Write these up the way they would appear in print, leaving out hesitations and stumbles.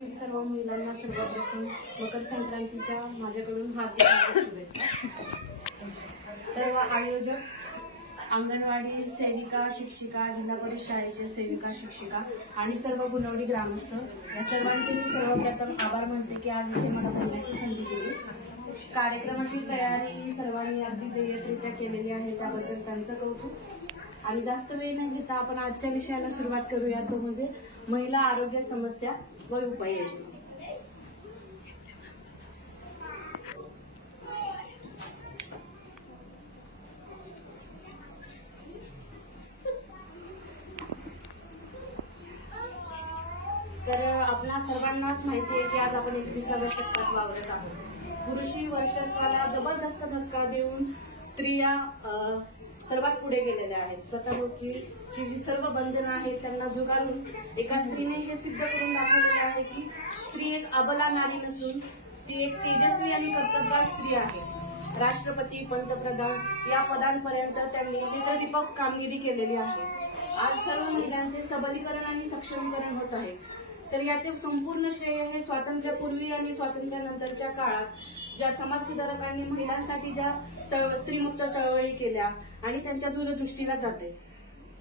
सर्व महिलांना सर्वप्रथम मकर संक्रांतीच्या माझ्याकडून हार्दिक शुभेच्छा। सर्व आयोजक, अंगणवाडी सेविका, शिक्षिका, जिल्हा परिषद शाळेचे सेविका शिक्षिका आणि सर्व गुणवडी ग्रामस्थ या सर्वांचे मी सर्वप्रथम आभार मानते की आज इथे मला बोलण्याची संधी दिली। कार्यक्रमाची तयारी सर्वांनी अगदी जय्यतरित्या केलेली आहे, त्याबद्दल त्यांचं कौतुक। आणि जास्त वेळ न घेता आपण आजच्या विषयाला सुरुवात करूया, तो म्हणजे महिला आरोग्य समस्या व उपाययोजना। तर आपल्या सर्वांनाच माहिती आहे की आज आपण 21व्या शतकात वावरत आहोत। पुरुषी वर्चस्वाला जबरदस्त धक्का देऊन स्त्रिया सर्वात पुढे गेलेल्या आहेत। स्वतःची जी सर्व बंधनं आहेत त्यांना झुगारून एका स्त्रीने हे सिद्ध करून दाखवलेले आहे की स्त्री एक अबला नारी नसून ती एक तेजस्वी आणि कर्तबगार स्त्री आहे। राष्ट्रपती, पंतप्रधान या पदांपर्यंत त्यांनी हृदयदीपक कामगिरी केलेली आहे। आज सर्व महिलांचे सबलीकरण आणि सक्षमीकरण होत आहे। तर याचे संपूर्ण श्रेय हे स्वातंत्र्यापूर्वी आणि स्वातंत्र्यानंतरच्या काळात ज्या समाजसुधारकांनी महिलांसाठी ज्या स्त्रीमुक्त चळवळी केल्या आणि त्यांच्या दूरदृष्टीला जाते।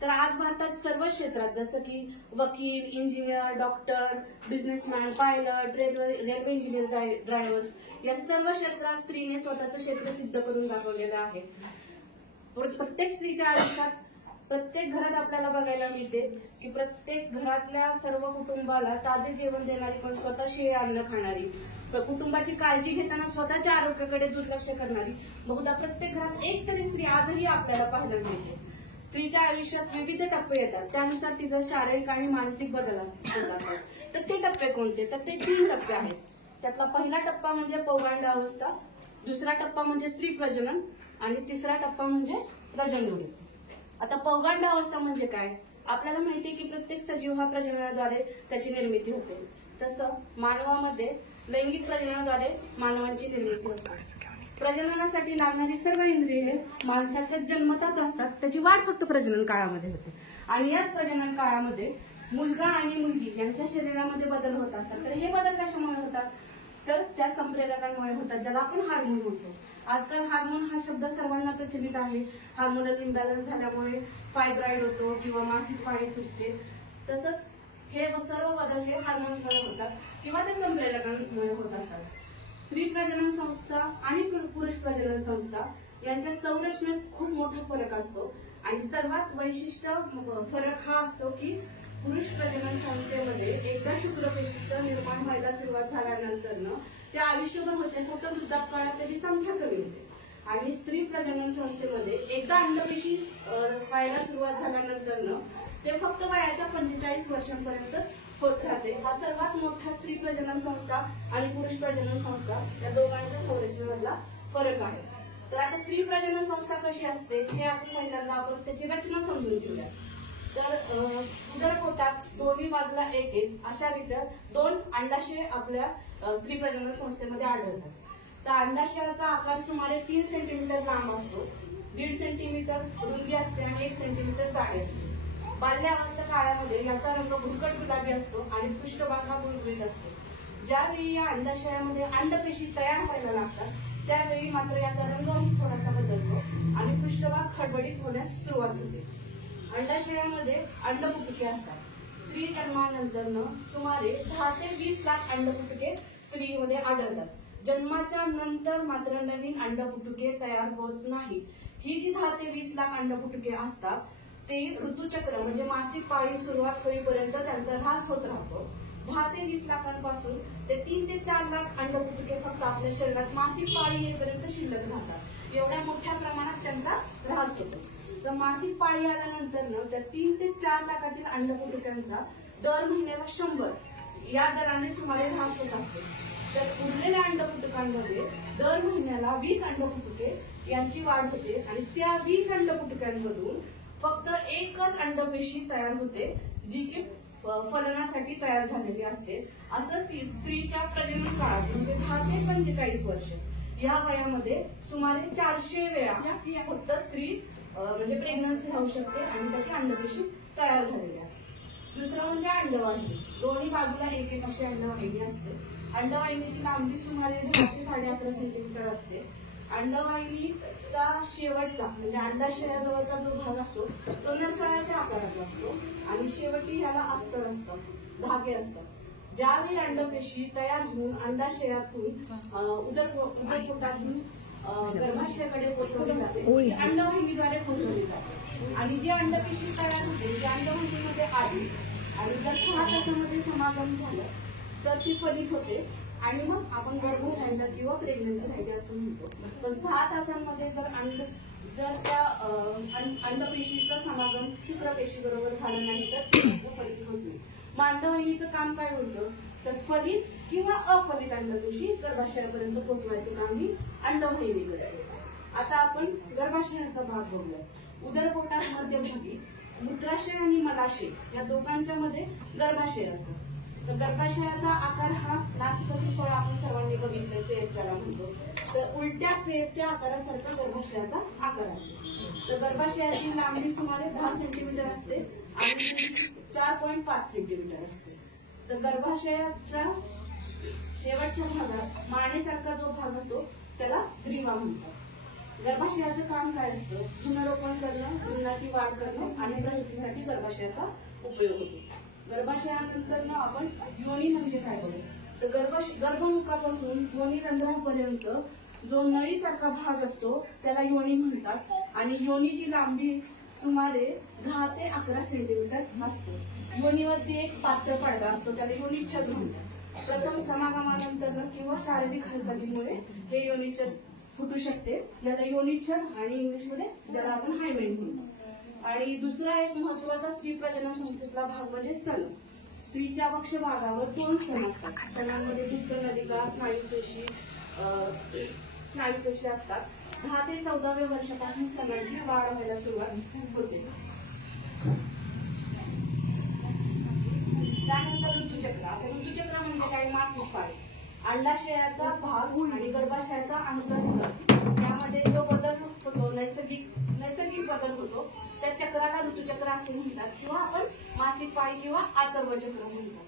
तर आज भारतात सर्व क्षेत्रात जसं की वकील, engineer, doctor, businessman, pilot, railway engineer, drivers या सर्व क्षेत्रात स्त्रीने स्वतःचं क्षेत्र सिद्ध करून दाखवलेलं आहे। प्रत्येक स्त्रीच्या आयुष्यात प्रत्येक घरात आपल्याला बघायला मिळते की प्रत्येक घरातल्या सर्व कुटुंबाला ताजे जेवण देणारी पण स्वतःशी अन्न खाणारी, कुटुंबाची काळजी घेताना स्वतःच्या आरोग्याकडे दुर्लक्ष करणारी बहुधा प्रत्येक घरात एक तरी स्त्री आजही आपल्याला पाहायला मिळते। स्त्रीच्या आयुष्यात विविध टप्पे येतात, त्यानुसार तिचा शारीरिक आणि मानसिक बदल होतात। तर ते टप्पे कोणते? तर ते 3 टप्पे आहेत। त्यातला पहिला टप्पा म्हणजे पौगंड अवस्था, दुसरा टप्पा म्हणजे स्त्री प्रजनन आणि तिसरा टप्पा म्हणजे प्रजनन। आता पौगंड अवस्था म्हणजे काय? आपल्याला माहिती आहे की प्रत्येक सजीव हा प्रजननाद्वारे त्याची निर्मिती होते। तसं मानवामध्ये लैंगिक प्रजननाद्वारे मानवांची निर्मिती होते। प्रजननासाठी लागणारी सर्व इंद्रिये माणसाच्या जन्मताच असतात, त्याची वाढ फक्त प्रजनन काळामध्ये होते। आणि याच प्रजनन काळामध्ये मुलगा आणि मुलगी यांच्या शरीरामध्ये बदल होत असतात। तर हे बदल कशामुळे होतात? तर त्या संप्रेरकांमुळे होतात, ज्याला आपण हार्मोन म्हणतो। आजकाल हार्मोन हा शब्द सर्वांना प्रचलित आहे। हार्मोनल इम्बॅलन्स झाल्यामुळे फायब्रॉइड होतो किंवा मासिक पाळी चुकते। तसंच हे सर्व बदल हे हार्मोन्समुळे होतात किंवा ते संप्रेरकांमुळे होत असतात। स्त्री प्रजनन संस्था आणि पुरुष प्रजनन संस्था यांच्या संरचनेत खूप मोठा फरक असतो आणि सर्वात वैशिष्ट्य फरक हा असतो की पुरुष प्रजनन संस्थेमध्ये एकदा शुक्रपेशीचं निर्माण व्हायला सुरुवात झाल्यानंतर ते आयुष्यभर होते, फक्त वृद्धापकाळात त्याची संख्या कमी होते। आणि स्त्री प्रजनन संस्थेमध्ये एकदा अंडपेशी व्हायला सुरुवात झाल्यानंतर ते फक्त वयाच्या 45 वर्षांपर्यंत होत राहते। हा सर्वात मोठा स्त्री प्रजनन संस्था आणि पुरुष प्रजनन संस्था या दोघांच्या संरचनेमधला फरक आहे। तर आता स्त्री प्रजनन संस्था कशी असते हे आता पहिल्यांदा आपण त्याची रचना समजून घेऊया। तर उदरपोटात दोन्ही बाजूला एक अशा रीत्या 2 अंडाशय आपल्या स्त्री प्रजनन संस्थेमध्ये आढळतात। तर अंडाशयाचा आकार सुमारे 3 सेंटीमीटर लांब असतो, 1.5 सेंटीमीटर रुंदी असते आणि 1 सेंटीमीटर जाडी असते। बाल्यावस्था काळामध्ये याचा रंग भुरकट गुलाबी असतो आणि पृष्ठभाग हा गुळगुळीत असतो। ज्यावेळी या अंडाशयामध्ये अंडपेशी तयार व्हायला लागतात त्यावेळी मात्र याचा रंगही थोडासा बदलतो आणि पृष्ठभाग खडबडीत होण्यास सुरुवात होते। अंडाशयामध्ये अंडपुटके असतात। स्त्री जन्मानंतर सुमारे 10 ते 20 लाख अंडपुटके स्त्रीमध्ये आढळतात। जन्माच्या नंतर मात्र नवीन अंडपुटके तयार होत नाही। ही जी 10 ते 20 लाख अंडपुटके असतात ते ऋतुचक्र म्हणजे मासिक पाळी सुरुवात होईपर्यंत त्यांचा ऱ्हास होत राहतो। 10 ते 20 लाखांपासून ते 3 ते 4 लाख अंडपुटके फक्त आपल्या शरीरात मासिक पाळी येईपर्यंत शिल्लक राहतात। एवढ्या मोठ्या प्रमाणात त्यांचा ऱ्हास होतो। तर मासिक पाळी आल्यानंतर त्या 3 ते 4 लाखातील अंडपुटक्यांचा दर महिन्याला 100 या दराने सुमारे ऱ्हास होत असतो। तर उरलेल्या अंडपुटकांमध्ये दर महिन्याला 20 अंडपुटके यांची वाढ होते आणि त्या 20 अंडपुटक्यांमधून फक्त एकच अंडपेशी तयार होते जी की फलनासाठी तयार झालेली असते। असं स्त्रीच्या प्रजनन काळात म्हणजे 10 ते 45 वर्ष या वयामध्ये सुमारे 400 वेळा फक्त स्त्री म्हणजे प्रेग्नन्सी राहू शकते आणि त्याची अंडपेशी तयार झालेली असते। दुसरं म्हणजे अंडवाहिनी. दोन्ही बाजूला एक एक अशी अंडवाहिनी असते. अंडवाहिनीची लांबी सुमारे 10 ते 11.5 सेंटीमीटर असते. अंडवाहिनीचा शेवटचा म्हणजे अंडाशयाजवळचा जो भाग असतो तो नरसाळ्याच्या आकाराचा असतो आणि शेवटी ह्याला अस्तर असतं, धागे असतात. ज्यावेळी अंडपेशी तयार होऊन अंडाशयातून उदरपोटातून गर्भाशयाकडे पोहोचवली जाते, ती अंडवाहिनीद्वारे पोहोचवली जाते. आणि जी अंडपेशी तयार होते जी अंडवाहिनीमध्ये आली आणि जर 6 तासामध्ये समागम झालं तर ती फलित होते आणि मग आपण गर्भधारणा किंवा प्रेग्नन्सी राहिली असं म्हणतो. पण 6 तासांमध्ये जर त्या अंडपेशीचं समागम शुक्रपेशी बरोबर झालं नाही तर फलित होत नाही. मग अंडवाहिनीचं काम काय होतं तर फलित किंवा अफलित अंडपेशी गर्भाशयापर्यंत पोहोचवायचं काम ही अंडवाहिनी करते. आता आपण गर्भाशयाचा भाग बघूया. उदरपोटात मध्यभागी मूत्राशय आणि मलाशय या दोघांच्या मध्ये गर्भाशय असतो. तर गर्भाशयाचा आकार हा नासपती फळ आपण सर्वांनी बघितलं पेज ज्याला म्हणतो. तर उलट्या पेजच्या आकारासारखा गर्भाशयाचा आकार असतो. तर गर्भाशयाची लांबी सुमारे 10 सेंटीमीटर असते आणि 4.5 सेंटीमीटर असते. तर गर्भाशयाच्या शेवटच्या भागात मानेसारखा जो भाग असतो त्याला ग्रीवा म्हणतात. गर्भाशयाचं काम काय असतं? भ्रूणरोपण करणं, भ्रूणाची वाढ करणं आणि प्रसूतीसाठी गर्भाशयाचा उपयोग होतो. गर्भाशयानंतर आपण योनी म्हणजे काय बघू तर गर्भमुखापासून योनी रंध्रापर्यंत जो नळीसारखा भाग असतो त्याला योनी म्हणतात आणि योनीची लांबी सुमारे 10 ते 11 सेंटीमीटर असते. योनीमध्ये एक पातळ पडदा असतो त्याला योनिच्छेद म्हणतात. प्रथम समागमानंतर किंवा शारीरिक हालचालीमुळे हे योनिच्छेद फुटू शकते, ज्याला योनिच्छेद आणि इंग्लिशमध्ये ज्याला आपण हायमेन म्हणतो. आणि दुसरा एक महत्वाचा स्त्री प्रजनन संस्थेतला भाग म्हणजे स्तन. स्त्रीच्या वक्ष भागावर 2 स्तन असतात. स्तनांमध्ये दुग्धनलिका, स्नायूपेशी असतात. 10 ते 14व्या वर्षापासून स्तनांची वाढ व्हायला सुरुवात होते. त्यानंतर ऋतुचक्र. आता ऋतुचक्र म्हणजे काय? मासिक पाळी. अंडाशयाचा भाग आणि गर्भाशयाचा अंतस्तर त्यामध्ये जो बदल होतो नैसर्गिक बदल होतो त्या चक्राला ऋतुचक्र असे म्हणतात किंवा आपण मासिक पाळी किंवा आतर्व चक्र म्हणतात.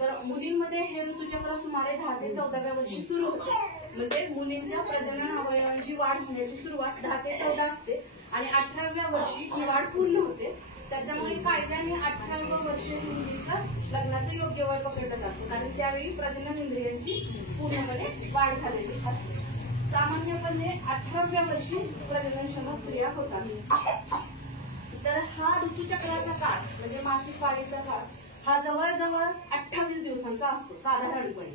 तर मुलींमध्ये हे ऋतुचक्र सुमारे 10 ते 14व्या वर्षी सुरू होते. म्हणजे मुलींच्या प्रजनन अवयवांची वाढ होण्याची सुरुवात 10 ते 14 असते आणि 18व्या वर्षी ही वाढ पूर्ण होते. त्याच्यामुळे कायद्याने 18व्या वर्षी मुलीचं लग्नाचं योग्य वय पकडलं जातं कारण त्यावेळी प्रजनन इंद्रियांची पूर्णपणे वाढ झालेली असते. सामान्यपणे 18व्या वर्षी प्रजननक्षम स्त्रिया होतात. तर हा ऋतुचक्राचा काळ म्हणजे मासिक पाळीचा काळ हा जवळजवळ 28 दिवसांचा असतो साधारणपणे.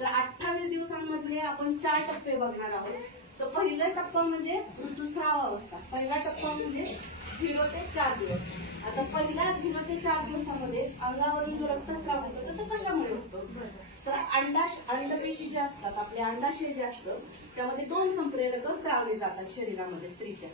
तर 28 दिवसांमधले आपण 4 टप्पे बघणार आहोत. तर पहिला टप्पा म्हणजे ऋतुस्राव अवस्था. पहिला टप्पा म्हणजे 0 ते 4 दिवस. आता पहिल्या 0 ते 4 दिवसामध्ये अंगावरून जो रक्तस्राव होतो तो कशामुळे होतो तर अंडपेशी जे असतात आपले अंडाशय जे असतं त्यामध्ये 2 संप्रेरक स्त्रावले जातात शरीरामध्ये स्त्रीच्या.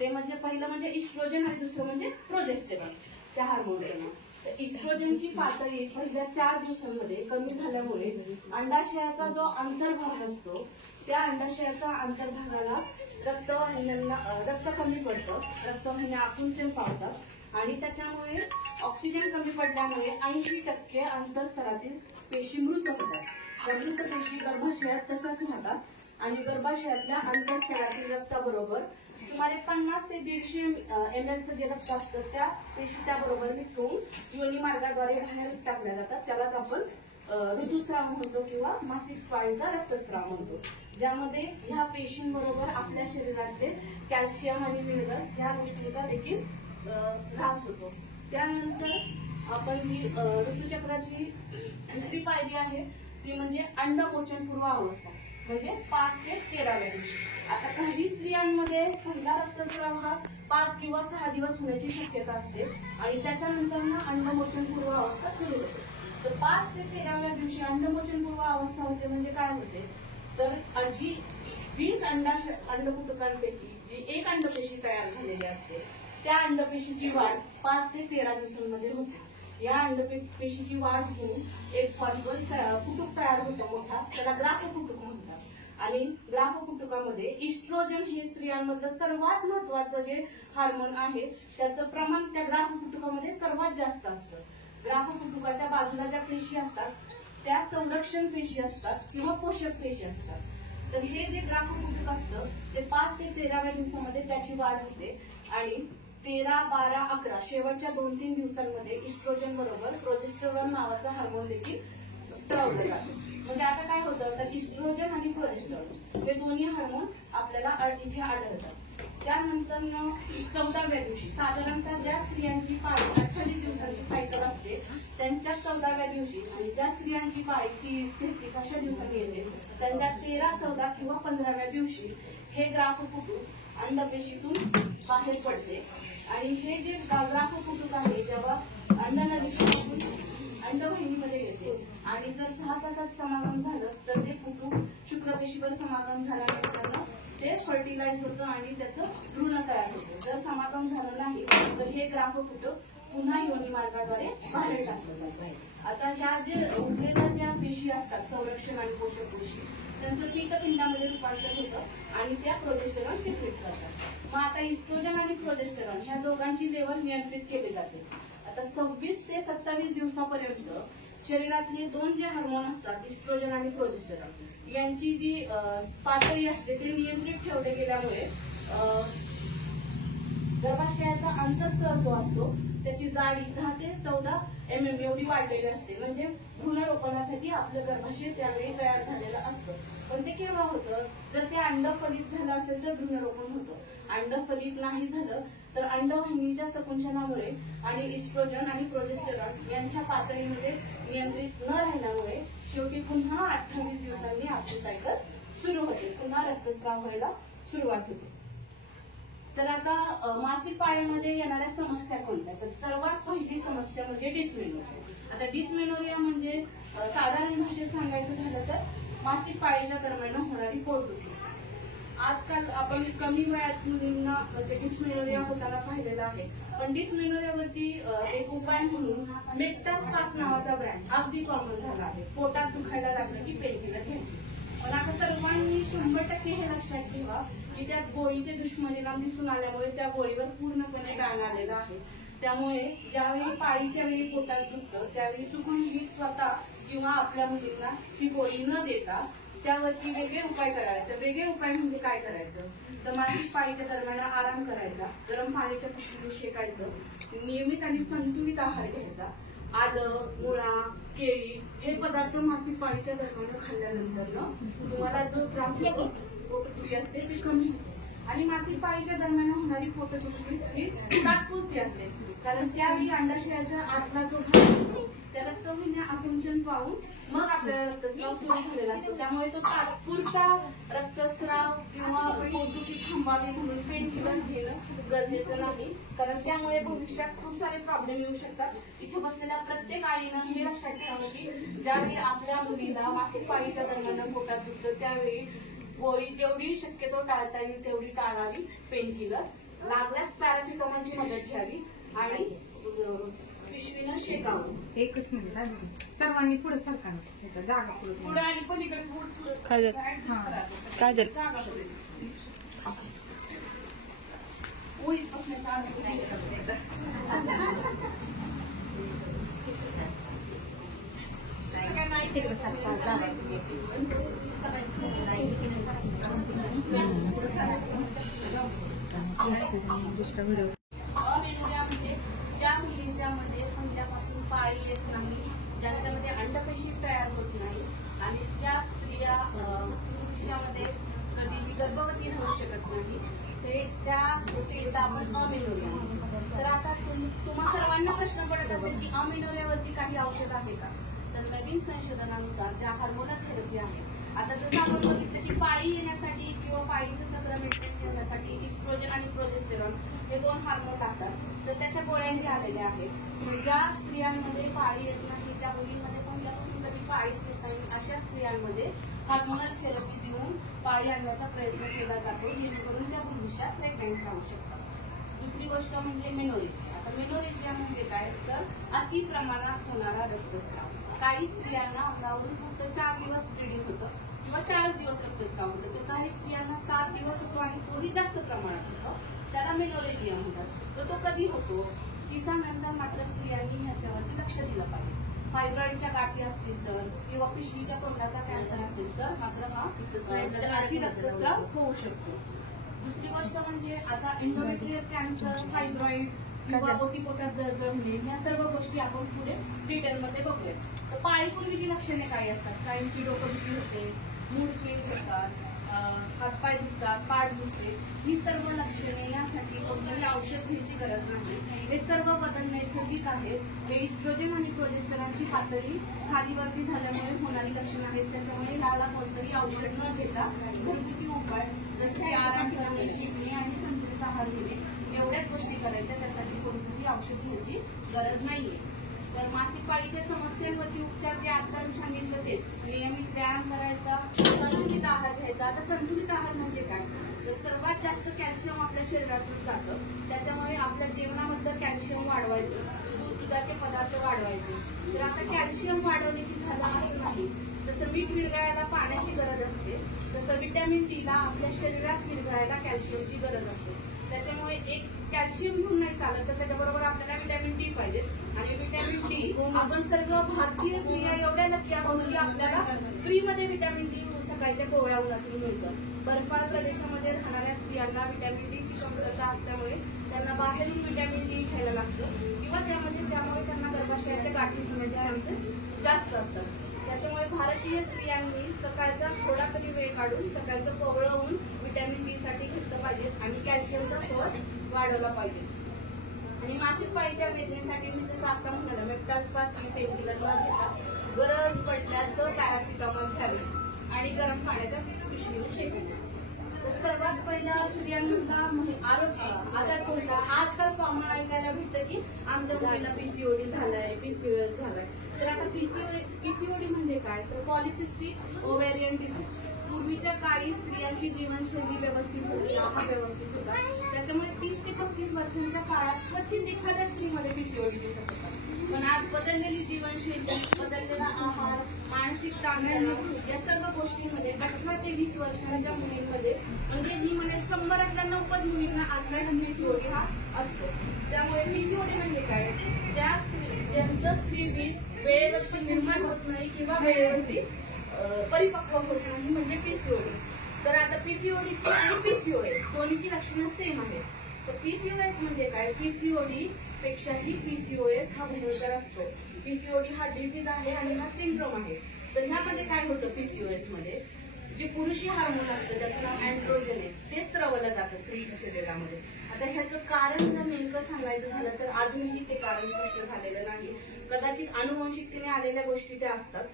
ते म्हणजे पहिलं म्हणजे इस्ट्रोजन आणि दुसरं म्हणजे प्रोजेस्टेरॉन त्या हार्मोनचं. तर इस्ट्रोजनची पातळी पहिल्या 4 दिवसांमध्ये कमी झाल्यामुळे अंडाशयाचा जो अंतर्भाग असतो त्या अंडाशयाच्या अंतर्भागाला रक्त कमी पडतं, रक्तवाहिन्या आकुंचन पावतात आणि त्याच्यामुळे ऑक्सिजन कमी पडल्यामुळे 80% अंतःस्तरातील पेशी मृत होतात. त्या मृत पेशी गर्भाशयात तशाच राहतात आणि गर्भाशयातल्या अंतःस्तरातील रक्ताबरोबर सुमारे 50 ते 150 ml जे रक्त असतं त्या पेशी त्याबरोबर मिक्स होऊन योनी मार्गाद्वारे बाहेर टाकल्या जातात. त्यालाच आपण ऋतुस्राव म्हणतो किंवा मासिक पाळीचा रक्तस्राव म्हणतो. ज्यामध्ये ह्या पेशींबरोबर आपल्या शरीरातले कॅल्शियम आणि मिनरल्स ह्या गोष्टींचा देखील ऱ्हास होतो. त्यानंतर आपण ही ऋतुचक्राची दुसरी पायरी आहे ती म्हणजे अंडमोचनपूर्व अवस्था म्हणजे 5 ते 13व्या दिवशी. आता काही स्त्रियांमध्ये पहिला रक्तस्राव हा 5 किंवा 6 दिवस होण्याची शक्यता असते आणि त्याच्यानंतर अंडमोचनपूर्व अवस्था सुरू होते. तर 5 ते 13व्या दिवशी अंडमोचनपूर्व अवस्था होते म्हणजे काय होते तर जी 20 अंडकुटुकांपैकी जी एक अंडपेशी तयार झालेली असते त्या अंडपेशीची वाढ 5 ते 13 दिवसांमध्ये होते. या अंडपेशीची वाढ होऊन एक फॉलिकल कुटुक तयार होतं मोठा, त्याला ग्राफकुटुक म्हणतात आणि ग्राफकुटुकामध्ये इस्ट्रोजन हे स्त्रियांमधलं सर्वात महत्वाचं जे हार्मोन आहे त्याचं प्रमाण त्या ग्राफकुटुकामध्ये सर्वात जास्त असतं. ग्राफकुटुकाच्या बाजूला ज्या पेशी असतात त्या संरक्षण पेशी असतात किंवा पोषक पेशी असतात. तर हे जे ग्राफकुटुक असतं ते 5 ते 13व्या दिवसामध्ये त्याची वाढ होते आणि 13, 12, 11 शेवटच्या 2-3 दिवसांमध्ये इस्ट्रोजन बरोबर प्रोजेस्टेरॉन नावाचा हार्मोन देखील स्त्रवलं जातं. म्हणजे आता काय होतं तर इस्ट्रोजन आणि प्रोजेस्टेरॉन हे दोन्ही हार्मोन आपल्याला इथे आढळतात. त्यानंतर 14व्या दिवशी साधारणतः ज्या स्त्रियांची पाळी 28 दिवसांची सायकल असते त्यांच्या 14व्या दिवशी आणि ज्या स्त्रियांची पाळी 30-33 अशा दिवसांनी येते त्यांच्या 13, 14 किंवा 15व्या दिवशी हे ग्राफकुटुक अंडपेशीतून बाहेर पडते. आणि हे जे ग्राफकुटुक आहे जेव्हा अंडनलिकेतून अंडवाहिनीमध्ये येते आणि जर 6 तासात समागम झालं तर ते कुटुंब शुक्रपेशीवर समागम झाल्यानंतर ते फर्टिलाइज होतं आणि त्याचं भ्रूण तयार होतं. जर समागम झालं नाही तर हे ग्राफकुटुक पुन्हा योनी मार्गाद्वारे बाहेर टाकलं जातं. आता ह्या जे उरलेल्या ज्या पेशी असतात संरक्षण आणि पोषक पेशी त्यांचं पित्तपिंडामध्ये रूपांतर होतं आणि त्या प्रोजेस्टेरॉन सिक्रेट करतात. मग आता इस्ट्रोजन आणि प्रोजेस्टेरॉन ह्या दोघांची लेवल नियंत्रित केली जाते. आता 26 ते 27 दिवसापर्यंत शरीरातले 2 जे हार्मोन असतात इस्ट्रोजन आणि प्रोजेस्टेरॉन यांची जी पातळी असते ते नियंत्रित ठेवले गेल्यामुळे गर्भाशयाचा अंतःस्तर जो असतो त्याची जाडी 10 ते 14 mm एवढी वाढलेली असते. म्हणजे भ्रूणरोपणासाठी आपलं गर्भाशय त्यावेळी तयार झालेलं असतं. पण ते केव्हा होतं जर ते अंड फलित झालं असेल तर भ्रूणरोपण होतं. अंड फलित नाही झालं तर अंडवाहिनीच्या संकुचनामुळे आणि इस्ट्रोजन आणि प्रोजेस्टेरॉन यांच्या पातळीमध्ये नियंत्रित न राहिल्यामुळे शेवटी पुन्हा 28 दिवसांनी आपली सायकल सुरू होते. पुन्हा रक्तस्राव व्हायला सुरुवात होते. तर आता मासिक पाळीमध्ये येणाऱ्या समस्या कोणत्या तर सर्वात पहिली समस्या म्हणजे डिस्मेनोरिया. आता डिस्मेनोरिया म्हणजे साधारण भाषेत सांगायचं झालं तर मासिक पाळीच्या दरम्यान होणारी पोटदुखी. आजकाल आपण कमी वयात मुलींना डिस्मेनोरिया होताना पाहिलेला आहे. पण डिस्मेनोरियावरती एक उपाय म्हणून मेटास्पास नावाचा ब्रँड अगदी कॉमन झाला आहे. पोटात दुखायला लागलं की पेनकिलर घ्यायची. पण आता सर्वांनी 100% हे लक्षात ठेवा की त्यात गोळीचे दुष्परिणाम दिसून आल्यामुळे त्या गोळीवर पूर्णपणे बॅन आलेला आहे. त्यामुळे ज्यावेळी पाळीच्या वेळी पोटात दुखतं त्यावेळी चुकूनही स्वतः किंवा आपल्या मुलींना ही गोळी न देता त्यावरती वेगळे उपाय करायचे. वेगळे उपाय म्हणजे काय करायचं तर मासिक पाळीच्या दरम्यान आराम करायचा, गरम पाण्याच्या पिशवीने शेकायचं, नियमित आणि संतुलित आहार घ्यायचा. आलं, मुळा, केळी हे पदार्थ मासिक पाळीच्या दरम्यान खाल्ल्यानंतर तुम्हाला जो त्रास होतो पोटदुखी असते ती कमी होते. आणि मासिक पाळीच्या दरम्यान होणारी पोटदुखी ही तात्पुरती असते कारण त्यावेळी अंडाशयाच्या आतला जो भाग असतो त्या रक्तवाहिन्या आकुंचन पाहून मग आपल्याला रक्तस्राव सुरू झालेला असतो. त्यामुळे तो तात्पुरता रक्तस्राव किंवा पोटदुखी थांबावी म्हणून पेनकिलर घेणं गरजेचं नाही कारण त्यामुळे भविष्यात खूप सारे प्रॉब्लेम येऊ शकतात. इथे बसलेल्या प्रत्येक आईनं हे लक्षात ठेवावं की ज्यावेळी आपल्या मुलीला मासिक पाळीच्या दरम्यान पोटात दुखतं त्यावेळी गोळी जेवढी शक्यतो टाळता येईल तेवढी टाळावी. पेनकिलर लागल्यास पॅरासिटामॉलची मदत घ्यावी आणि पिशवीनं शेकावं. एकच मिनिट सर्वांनी पुढे सरकार जागा पुढे आणि पलीकडे काजल ओळीत बसण्याचा अनुभव नाही येत. दुसरा व्हिडिओ ज्या मुलींच्यामध्ये पहिल्यापासून पाळी येत नाही, ज्यांच्यामध्ये अंडपेशी तयार होत नाही आणि ज्या स्त्रिया भविष्यामध्ये कधी गर्भवती राहू शकत नाही ते त्या स्त्रियांना आपण अमेनोरिया. तर आता तुम्हा सर्वांना प्रश्न पडत असेल की अमेनोरियावरती काही औषध आहे का तर नवीन संशोधनानुसार त्या हार्मोनल थेरपी आहे. आता जसं आपण बघितलं की पाळी येण्यासाठी किंवा पाळीचं चक्र मेंटेन ठेवण्यासाठी इस्ट्रोजन आणि प्रोजेस्टेरॉन हे 2 हार्मोन लागतात. तर त्याच्या गोळ्यांही आलेल्या आहेत. ज्या स्त्रियांमध्ये पाळी येत नाही, ज्या मुलींमध्ये पहिल्यापासून कधी पाळीच येत नाही अशा स्त्रियांमध्ये हार्मोनल थेरपी देऊन पाळी आणण्याचा प्रयत्न केला जातो जेणेकरून त्या भविष्यात प्रेग्नंट राहू शकतात. दुसरी गोष्ट म्हणजे मेनोरेजिया. आता मेनोरेजिया म्हणजे काय तर अति प्रमाणात होणारा रक्तस्राव. काही स्त्रियांना अंगावरून फक्त 4 दिवस ब्लिडिंग होतं किंवा 4 दिवस रक्तस्राव होतं तर काही स्त्रियांना 7 दिवस होतो आणि तोही जास्त प्रमाणात होतं. त्याला मेनोरेजिया म्हणतात. तर तो कधी होतो तिसानंतर मात्र स्त्रियांनी ह्याच्यावरती लक्ष दिलं पाहिजे. फायब्रॉइडच्या गाठी असतील तर किंवा पिशवीच्या तोंडाचा कॅन्सर असेल तर मात्र हा अति रक्तस्राव होऊ शकतो. दुसरी गोष्ट म्हणजे आता एंडोमेट्रियल कॅन्सर, फायब्रॉइड किंवा ओटीपोटात जळजळ होणे या सर्व गोष्टी आपण पुढे डिटेलमध्ये बघूया. तर पाळीपूर्वीची लक्षणे काय असतात? काहींची डोकंदुखी होते, मूड स्विंग्स होतात, हातपाय दुखतात, पाठ दुखते. ही सर्व लक्षणे यासाठी कोणतंही औषध घ्यायची गरज नाही. हे सर्व बदल नैसर्गिक आहेत. हे इस्ट्रोजन आणि प्रोजेस्टेरॉनची पातळी खालीवरती झाल्यामुळे होणारी लक्षणं आहेत. त्याच्यामुळे याला कोणतंही औषध न घेता घरगुती उपाय जसे की आराम करणे, शिकणे आणि संतुलित आहार घेणे एवढ्याच गोष्टी करायच्या. त्यासाठी कोणतंही औषध घ्यायची गरज नाहीये. तर मासिक पाळीच्या समस्यांवरती उपचार जे आता मी सांगितलं तेच. नियमित व्यायाम करायचा, संतुलित आहार घ्यायचा. आता संतुलित आहार म्हणजे काय? तर सर्वात जास्त कॅल्शियम आपल्या शरीरातून जातं. त्याच्यामुळे आपल्या जेवणामधलं कॅल्शियम वाढवायचं, दुधाचे पदार्थ वाढवायचे. तर आता कॅल्शियम वाढवले की झालं असं नाही. जसं मीठ विरघळायला पाण्याची गरज असते तसं व्हिटॅमिन डी ला आपल्या शरीरात विरघळायला कॅल्शियमची गरज असते. त्याच्यामुळे एक कॅल्शियम घेऊन नाही चालत, तर त्याच्याबरोबर आपल्याला व्हिटॅमिन डी पाहिजे. आणि व्हिटॅमिन डी आपण सर्व भारतीय स्त्रिया एवढ्या नक्की आहोत की आपल्याला फ्रीमध्ये व्हिटॅमिन डी सकाळच्या कोवळ्या उन्हातून मिळतं. बर्फाळ प्रदेशामध्ये राहणाऱ्या स्त्रियांना व्हिटॅमिन डी ची कमतरता असल्यामुळे त्यांना बाहेरून व्हिटॅमिन डी घ्यायला लागतं किंवा त्यामुळे त्यांना गर्भाशयाच्या गाठी होण्याचे चान्सेस जास्त असतात. त्याच्यामुळे भारतीय स्त्रियांनी सकाळचा थोडा तरी वेळ काढून सकाळचं कोवळं ऊन व्हिटॅमिन डी साठी घेतलं पाहिजे आणि कॅल्शियमचा स्रोत वाढवला पाहिजे. आणि मासिक पाळीच्या वेदनेसाठी मी जसं आता म्हणाला मेप्टास्पासिन पेनकिलर न घेता गरज पडल्यास पॅरासिटामॉल घ्यावे आणि गरम पाण्याच्या पिशवीने शेकावे. तर सर्वात पहिला स्त्रियांना आजार कोणता? आजकाल कॉमन ऐकायला भेटतं की आमच्या मुलीला पीसीओडी झालाय, पीसीओएस झालाय. तर आता पीसीओडी म्हणजे काय? तर पॉलिसिस्टिक ओव्हेरियन डिसीज. पूर्वीच्या काळी स्त्रियांची जीवनशैली व्यवस्थित होती, आहार व्यवस्थित होता. त्याच्यामुळे 30 ते 35 वर्षांच्या काळात क्वचित एखाद्या स्त्रीमध्ये पीसीओडी दिसत होता. पण आज बदललेली जीवनशैली, बदललेला आहार, मानसिक ताणतणाव या सर्व गोष्टींमध्ये 18 ते 20 वर्षांच्या मुलींमध्ये म्हणजे मी म्हणेल 100तल्या 90 मुलींना आजकाल पीसीओडी हा असतो. त्यामुळे पीसीओडी म्हणजे काय? ज्यांचं स्त्रीबीज वेळेवरती निर्माण होत नाही किंवा वेळेवरती परिपक्व होत नाही म्हणजे पीसीओडी. तर आता पीसीओडीची आणि पीसीओएस दोन्हीची लक्षणं सेम आहेत. तर पीसीओएस म्हणजे काय? पीसीओडी पेक्षाही पीसीओएस हा भयंकर असतो. पीसीओडी हा डिझीज आहे आणि हा सिंड्रोम आहे. तर ह्यामध्ये काय होतं? पीसीओएस मध्ये जे पुरुषी हार्मोन असतं त्याचं नाव अँड्रोजन आहे, ते स्त्रवलं जातं स्त्रीच्या शरीरामध्ये. आता ह्याचं कारण जर नेमकं सांगायचं झालं तर अजूनही ते कारण स्पष्ट झालेलं नाही. कदाचित अनुवंशिकतेने आलेल्या गोष्टी त्या असतात.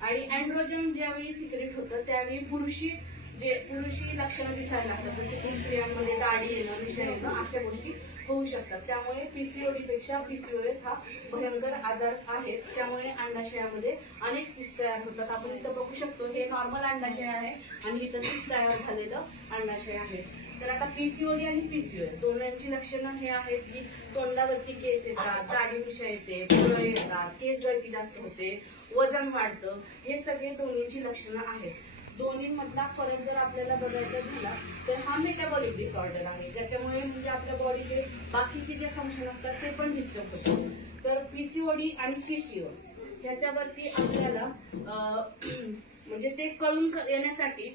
आणि अँड्रोजन ज्यावेळी सिक्रेट होतं त्यावेळी पुरुषी लक्षणं दिसायला लागतात. जसे की स्त्रियांमध्ये दाढी येणं, मिशा येणं अशा गोष्टी होऊ शकतात. त्यामुळे पीसीओडी पेक्षा पीसीओएस हा भयंकर आजार आहे. त्यामुळे अंडाशयामध्ये अनेक सिस्ट तयार होतात. आपण इथं बघू शकतो हे नॉर्मल अंडाशय आहे आणि इथं सिस्ट तयार झालेलं अंडाशय आहे. तर आता पीसीओडी आणि पीसीओएस दोन्हींची लक्षणं हे आहेत की तोंडावरती केस येतात, दाढी मिशा येते, पुरळ येतात, केस गळती जास्त होते, वजन वाढतं. हे सगळे दोन्हींची लक्षणं आहेत. दोन्हींमधला फरक जर आपल्याला बघायचा झाला तर हा मेटाबॉलिक डिसऑर्डर आहे, ज्याच्यामुळे म्हणजे आपल्या बॉडीचे बाकीचे जे फंक्शन असतात ते पण डिस्टर्ब होतात. तर पीसीओडी आणि पीसीओएस ह्याच्यावरती आपल्याला म्हणजे ते कळून येण्यासाठी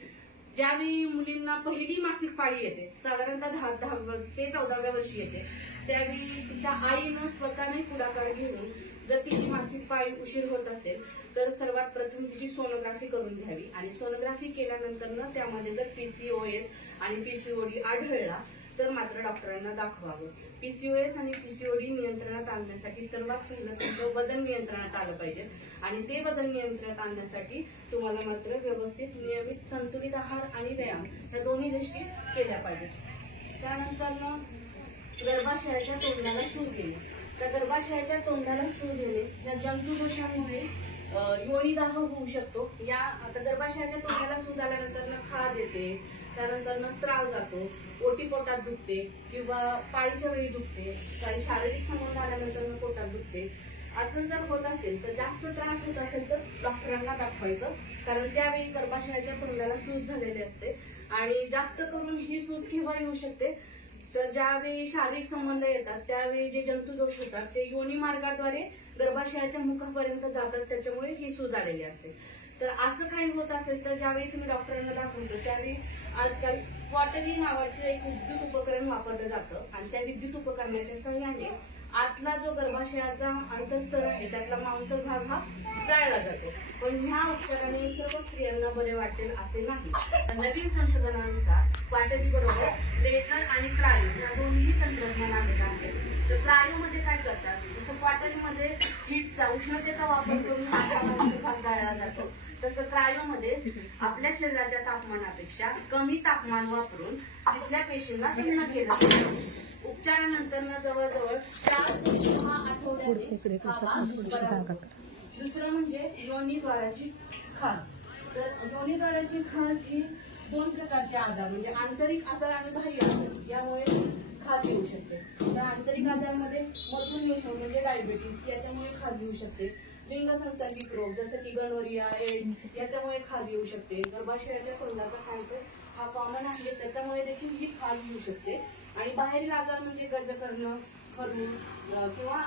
ज्यावेळी मुलींना पहिली मासिक पाळी येते, साधारणतः 10 ते 14व्या वर्षी येते, त्यावेळी तिच्या आईनं स्वतःने पुढाकार घेऊन जर तिची मासिक पाळी उशीर होत असेल तर सर्वात प्रथम तिची सोनोग्राफी करून घ्यावी. आणि सोनोग्राफी केल्यानंतर त्यामध्ये जर पीसीओएस आणि पीसीओडी आढळला तर मात्र डॉक्टरांना दाखवावं. पीसीओएस आणि पीसीओडी नियंत्रणात आणण्यासाठी सर्वात पहिलं तुमचं वजन नियंत्रणात आलं पाहिजे. आणि ते वजन नियंत्रणात आणण्यासाठी तुम्हाला मात्र व्यवस्थित नियमित संतुलित आहार आणि व्यायाम या दोन्ही गोष्टी केल्या पाहिजेत. त्यानंतर गर्भाशयाच्या तोंडाला सूज येणे. त्या गर्भाशयाच्या तोंडाला सूज येणे या जंतुदोषांमुळे योनिदाह होऊ शकतो. आता गर्भाशयाच्या तोंडाला सूज आल्यानंतर खाज येते, त्यानंतर स्त्राव जातो, ओटीपोटात दुखते किंवा पाळीच्या वेळी दुखते, काही शारीरिक संबंध आल्यानंतर पोटात दुखते. असं जर होत असेल तर जास्त त्रास होत असेल तर डॉक्टरांना दाखवायचं, कारण त्यावेळी गर्भाशयाच्या तोंडाला सूज झालेली असते. आणि जास्त करून ही सूज केव्हा येऊ शकते? तर ज्यावेळी शारीरिक संबंध येतात त्यावेळी जे जंतुदोष होतात ते योनी मार्गाद्वारे गर्भाशयाच्या मुखापर्यंत जातात, त्याच्यामुळे ही सूज आलेली असते. तर असं काही होत असेल तर ज्यावेळी तुम्ही डॉक्टरांना दाखवतो त्यावेळी आजकाल क्वाटरी नावाचे एक विद्युत उपकरण वापरलं जातं आणि त्या विद्युत उपकरणाच्या सहाय्याने आतला जो गर्भाशयाचा अंतस्तर आहे त्यातला मांसल भाग हा जाळला जातो. पण ह्या उपचाराने सर्व स्त्रियांना बरे वाटेल असे नाही. नवीन संशोधनानुसार क्वाटरी बरोबर लेझर आणि क्रायो या दोन्ही तंत्रज्ञान आलेलं आहे. तर क्रायो मध्ये काय करतात, जसं क्वाटरीमध्ये हीटचा उष्णतेचा वापर करून मांसल भाग जाळला जातो, तसं क्रायोमध्ये आपल्या शरीराच्या तापमानापेक्षा कमी तापमान वापरून तिथल्या पेशींना थंड केलं जातं. उपचारानंतर जवळजवळ 4 ते 6 आठवड्यात दुसरं म्हणजे योनीद्वाराची खाज. तर योनीद्वाराची खाज ही 2 प्रकारचे आजार म्हणजे आंतरिक आजार आणि बाह्य आजार यामुळे खाज येऊ शकते. तर आंतरिक आजारामध्ये मधुमेह म्हणजे डायबिटीस याच्यामुळे खाज येऊ शकते. लिंग संसर्गिक रोग जसं की गनोरिया, एड्स याच्यामुळे खाज येऊ शकते. गर्भाशयाच्या तोंडाचा कॅन्सर हा कॉमन आहे, त्याच्यामुळे देखील ही खाज येऊ शकते. आणि बाहेरील आजार म्हणजे गजकर्ण, खरू किंवा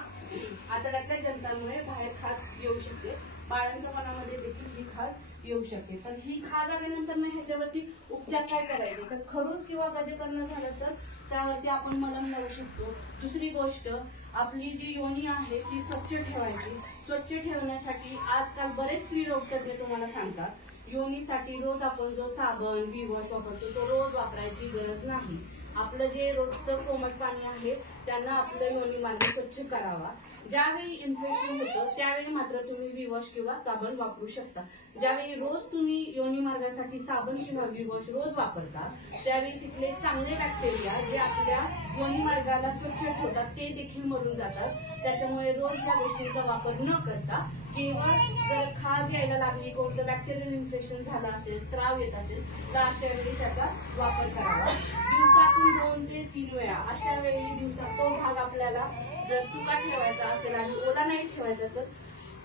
आतड्यातल्या जंतांमुळे बाहेर खाज येऊ शकते. बाळंतपणामध्ये देखील ही खाज येऊ शकते. तर ही खाज आल्यानंतर मग ह्याच्यावरती उपचार काय करायचे, तर खरूज किंवा गजकर्ण झालं तर त्यावरती आपण मलम लावू शकतो. दुसरी गोष्ट, आपली जी योनी आहे ती स्वच्छ ठेवायची. स्वच्छ ठेवण्यासाठी आजकाल बरेच स्त्रीरोगतज्ञ तुम्हाला सांगतात योनीसाठी रोज आपण जो साबण विवॉश वापरतो तो रोज वापरायची गरज नाही. आपलं जे रोजचं कोमट पाणी आहे त्यांना आपलं योनी मार्ग स्वच्छ करावा. ज्यावेळी इन्फेक्शन होतं त्यावेळी मात्र तुम्ही विवॉश किंवा साबण वापरू शकता. ज्यावेळी रोज तुम्ही योनी मार्गासाठी साबण किंवा विवॉश रोज वापरता त्यावेळी तिथले चांगले बॅक्टेरिया जे आपल्या योनी मार्गाला स्वच्छ ठेवतात ते देखील मरून जातात. त्याच्यामुळे रोज त्या गोष्टींचा वापर न करता केवळ जर खाज यायला लागली, कोणतं बॅक्टेरियल इन्फेक्शन झालं असेल, स्त्राव येत असेल तर अशा वेळी त्याचा वापर करावा. दिवसातून 2 ते 3 वेळा अशा वेळी दिवसात तो भाग आपल्याला जर सुका ठेवायचा असेल आणि ओला नाही ठेवायचा तर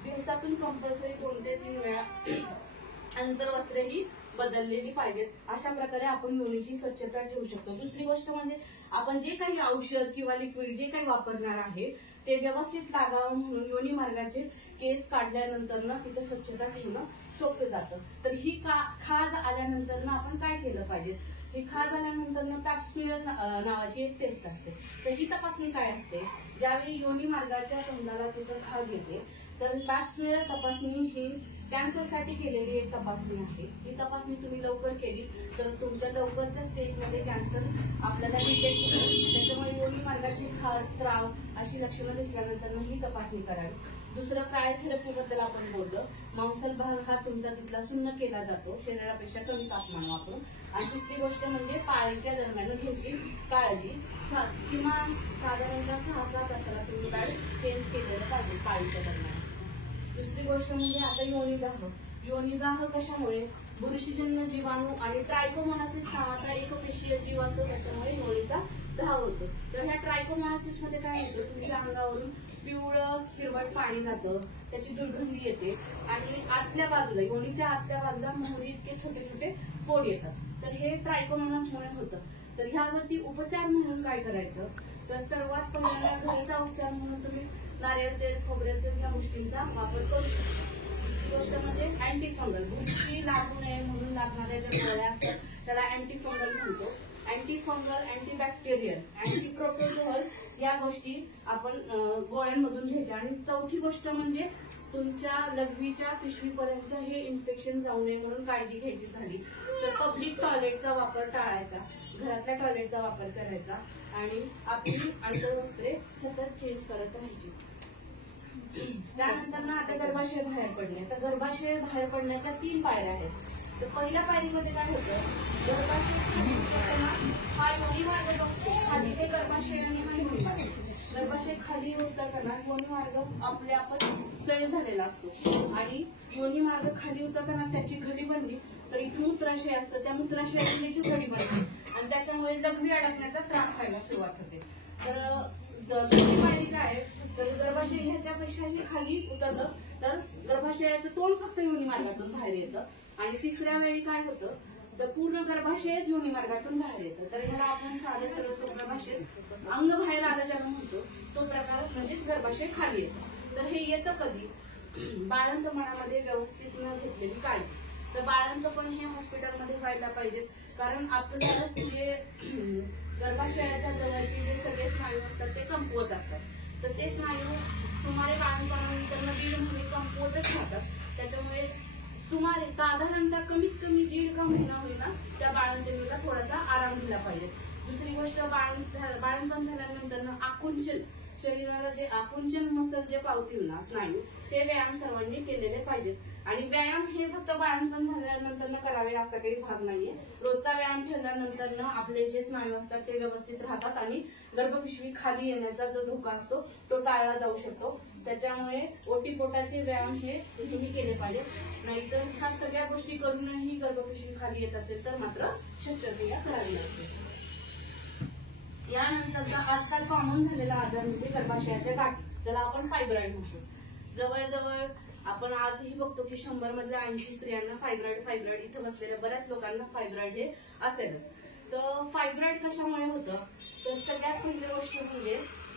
दिवसातून कंपल्सरी 2 ते 3 वेळा अंतर्वस्त्रे ही बदललेली पाहिजेत. अशा प्रकारे आपण योनीची स्वच्छता ठेवू शकतो. दुसरी गोष्ट म्हणजे आपण जे काही औषध किंवा लिक्विड जे काही वापरणार आहे ते व्यवस्थित लागावं म्हणून योनी मार्गाचे केस काढल्यानंतर ना तिथे स्वच्छता ठेवणं सोपं जातं. तर ही खाज आल्यानंतर ना आपण काय केलं पाहिजे, ही खाज आल्यानंतर ना पॅप स्मिअर नावाची एक टेस्ट असते. तर ही तपासणी काय असते, ज्यावेळी योनी मार्गाच्या तोंडाला तिथं खाज येते तर पॅप स्मिअर तपासणी ही कॅन्सरसाठी केलेली एक तपासणी आहे. ही तपासणी तुम्ही लवकर केली तर तुमच्या लवकरच्या स्टेजमध्ये कॅन्सर आपल्याला डिटेक्ट होतं. त्याच्यामुळे योनी मार्गाची खाज, स्त्राव अशी लक्षणं दिसल्यानंतर ही तपासणी करावी. दुसरं क्रायोथेरपी बद्दल आपण बोललो. मांसल भाग हा तुमचा तिथला सुन्न केला जातो शरीरापेक्षा कमी तापमान वापरून. आणि तिसरी गोष्ट म्हणजे पाळीच्या दरम्यान घ्यायची काळजी. किमान साधारणतः 6-7 तासाला तुम्ही पॅड चेंज केलेलं पाहिजे पाळीच्या दरम्यान. दुसरी गोष्ट म्हणजे आता योनीदाह. योनीदाह कशामुळे, बुरशीजन्य जीवाणू आणि ट्रायकोमोनासिस नावाचा एकपेशीय जीव असतो त्याच्यामुळे योनीचा दाह होतो. तर ह्या ट्रायकोमोनासिस मध्ये काय होतं, तुमच्या अंगावरून पिवळं हिरवट पाणी जातं, त्याची दुर्गंधी येते आणि आतल्या बाजूला योनीच्या आतल्या बाजूला मोहरी इतके छोटे छोटे फोड येतात. तर हे ट्रायकोमोनासमुळे होतं. तर ह्यावरती उपचार म्हणून काय करायचं, तर सर्वात पहिल्यांदा घरचा उपचार म्हणून तुम्ही नारळ तेल, खोबरेल तेल या गोष्टींचा वापर करू शकता. दुसरी गोष्ट म्हणजे अँटीफंगल. बुरशी लागू नये म्हणून लागणाऱ्या ज्या गोळ्या असतात त्याला अँटीफंगल म्हणतो. अँटीफंगल, अँटीबॅक्टेरियल, अँटीप्रोटोझोअल या गोष्टी आपण गोळ्यांमधून घ्यायच्या. आणि चौथी गोष्ट म्हणजे तुमच्या लघवीच्या पिशवीपर्यंत हे इन्फेक्शन जाऊ नये म्हणून काळजी घ्यायची झाली तर पब्लिक टॉयलेटचा वापर टाळायचा, घरातल्या टॉयलेटचा वापर करायचा आणि आपली अंतर्वस्त्रे सतत चेंज करत राहायची. त्यानंतर ना आता गर्भाशय बाहेर पडणे. तर गर्भाशय बाहेर पडण्याच्या 3 पायऱ्या आहेत. तर पहिल्या पायरीमध्ये काय होतं, गर्भाशय हा योनी मार्ग असतो खाली ते गर्भाशय आणि हा योनी मार्ग. गर्भाशय खाली उतरताना योनी मार्ग आपल्या आपण सैल झालेला असतो आणि योनी मार्ग खाली उतरताना त्याची घडी बनली तर इथं मूत्राशय असतं, त्या मूत्राशयाची देखील घडी बनते आणि त्याच्यामुळे लघवी अडकण्याचा त्रास व्हायला सुरुवात होते. तर दुसरी पायरी काय, तर गर्भाशय ह्याच्यापेक्षाही खाली उतरलं तर गर्भाशयाचं तोंड फक्त योनी मार्गातून बाहेर येतं. आणि तिसऱ्या वेळी काय होतं, तर पूर्ण गर्भाशयच योनी मार्गातून बाहेर येतं. तर ह्याला आपण साधे सरळ सोप्या भाषेत अंग बाहेर आलं ज्याला म्हणतो तो प्रकार म्हणजेच गर्भाशय खाली येतं. तर हे येतं कधी? बाळंतपणामध्ये व्यवस्थित न घेतलेली काळजी. तर बाळांचं पण हे हॉस्पिटलमध्ये व्हायला पाहिजे, कारण आपल्याला जे गर्भाशयाच्या जवळचे जे सगळे स्नायू असतात ते कमकुवत असतात. तर ते स्नायू सुमारे बाळंतपणानंतर 1.5 महिने कमकुवतच राहतात. त्याच्यामुळे सुमारे साधारणतः कमीत कमी 1.5 महिना होईना त्या बाळंतिणीला थोडासा आराम दिला पाहिजे. दुसरी गोष्ट, बाळंतपण झाल्यानंतर आकुंचन, शरीराला जे आकुंचन मसल जे पावतील ना स्नायू, ते व्यायाम सर्वांनी केलेले पाहिजेत. आणि व्यायाम हे फक्त बाळंतपण झाल्यानंतर करावे असा काही भाग नाहीये. रोजचा व्यायाम ठेवल्यानंतर आपले जे स्नायू असतात ते व्यवस्थित राहतात आणि गर्भपिशवी खाली येण्याचा जो धोका असतो तो टाळला जाऊ शकतो. त्याच्यामुळे ओटीपोटाचे व्यायाम हे तुम्ही केले पाहिजे. नाहीतर ह्या सगळ्या गोष्टी करूनही गर्भपिशवी खाली येत असेल तर मात्र शस्त्रक्रिया करावी लागते. यानंतरचा आजकाल कॉमन झालेला आजार म्हणजे गर्भाशयाच्या गाठी, ज्याला आपण फायब्रॉइड म्हणतो. जवळजवळ आपण आजही बघतो की 100 मधल्या 80 स्त्रियांना फायब्रॉइड इथं बसलेल्या बऱ्याच लोकांना फायब्रॉइड हे असेलच. तर फायब्रॉइड कशामुळे होतं? तर सगळ्यात पहिली गोष्ट म्हणजे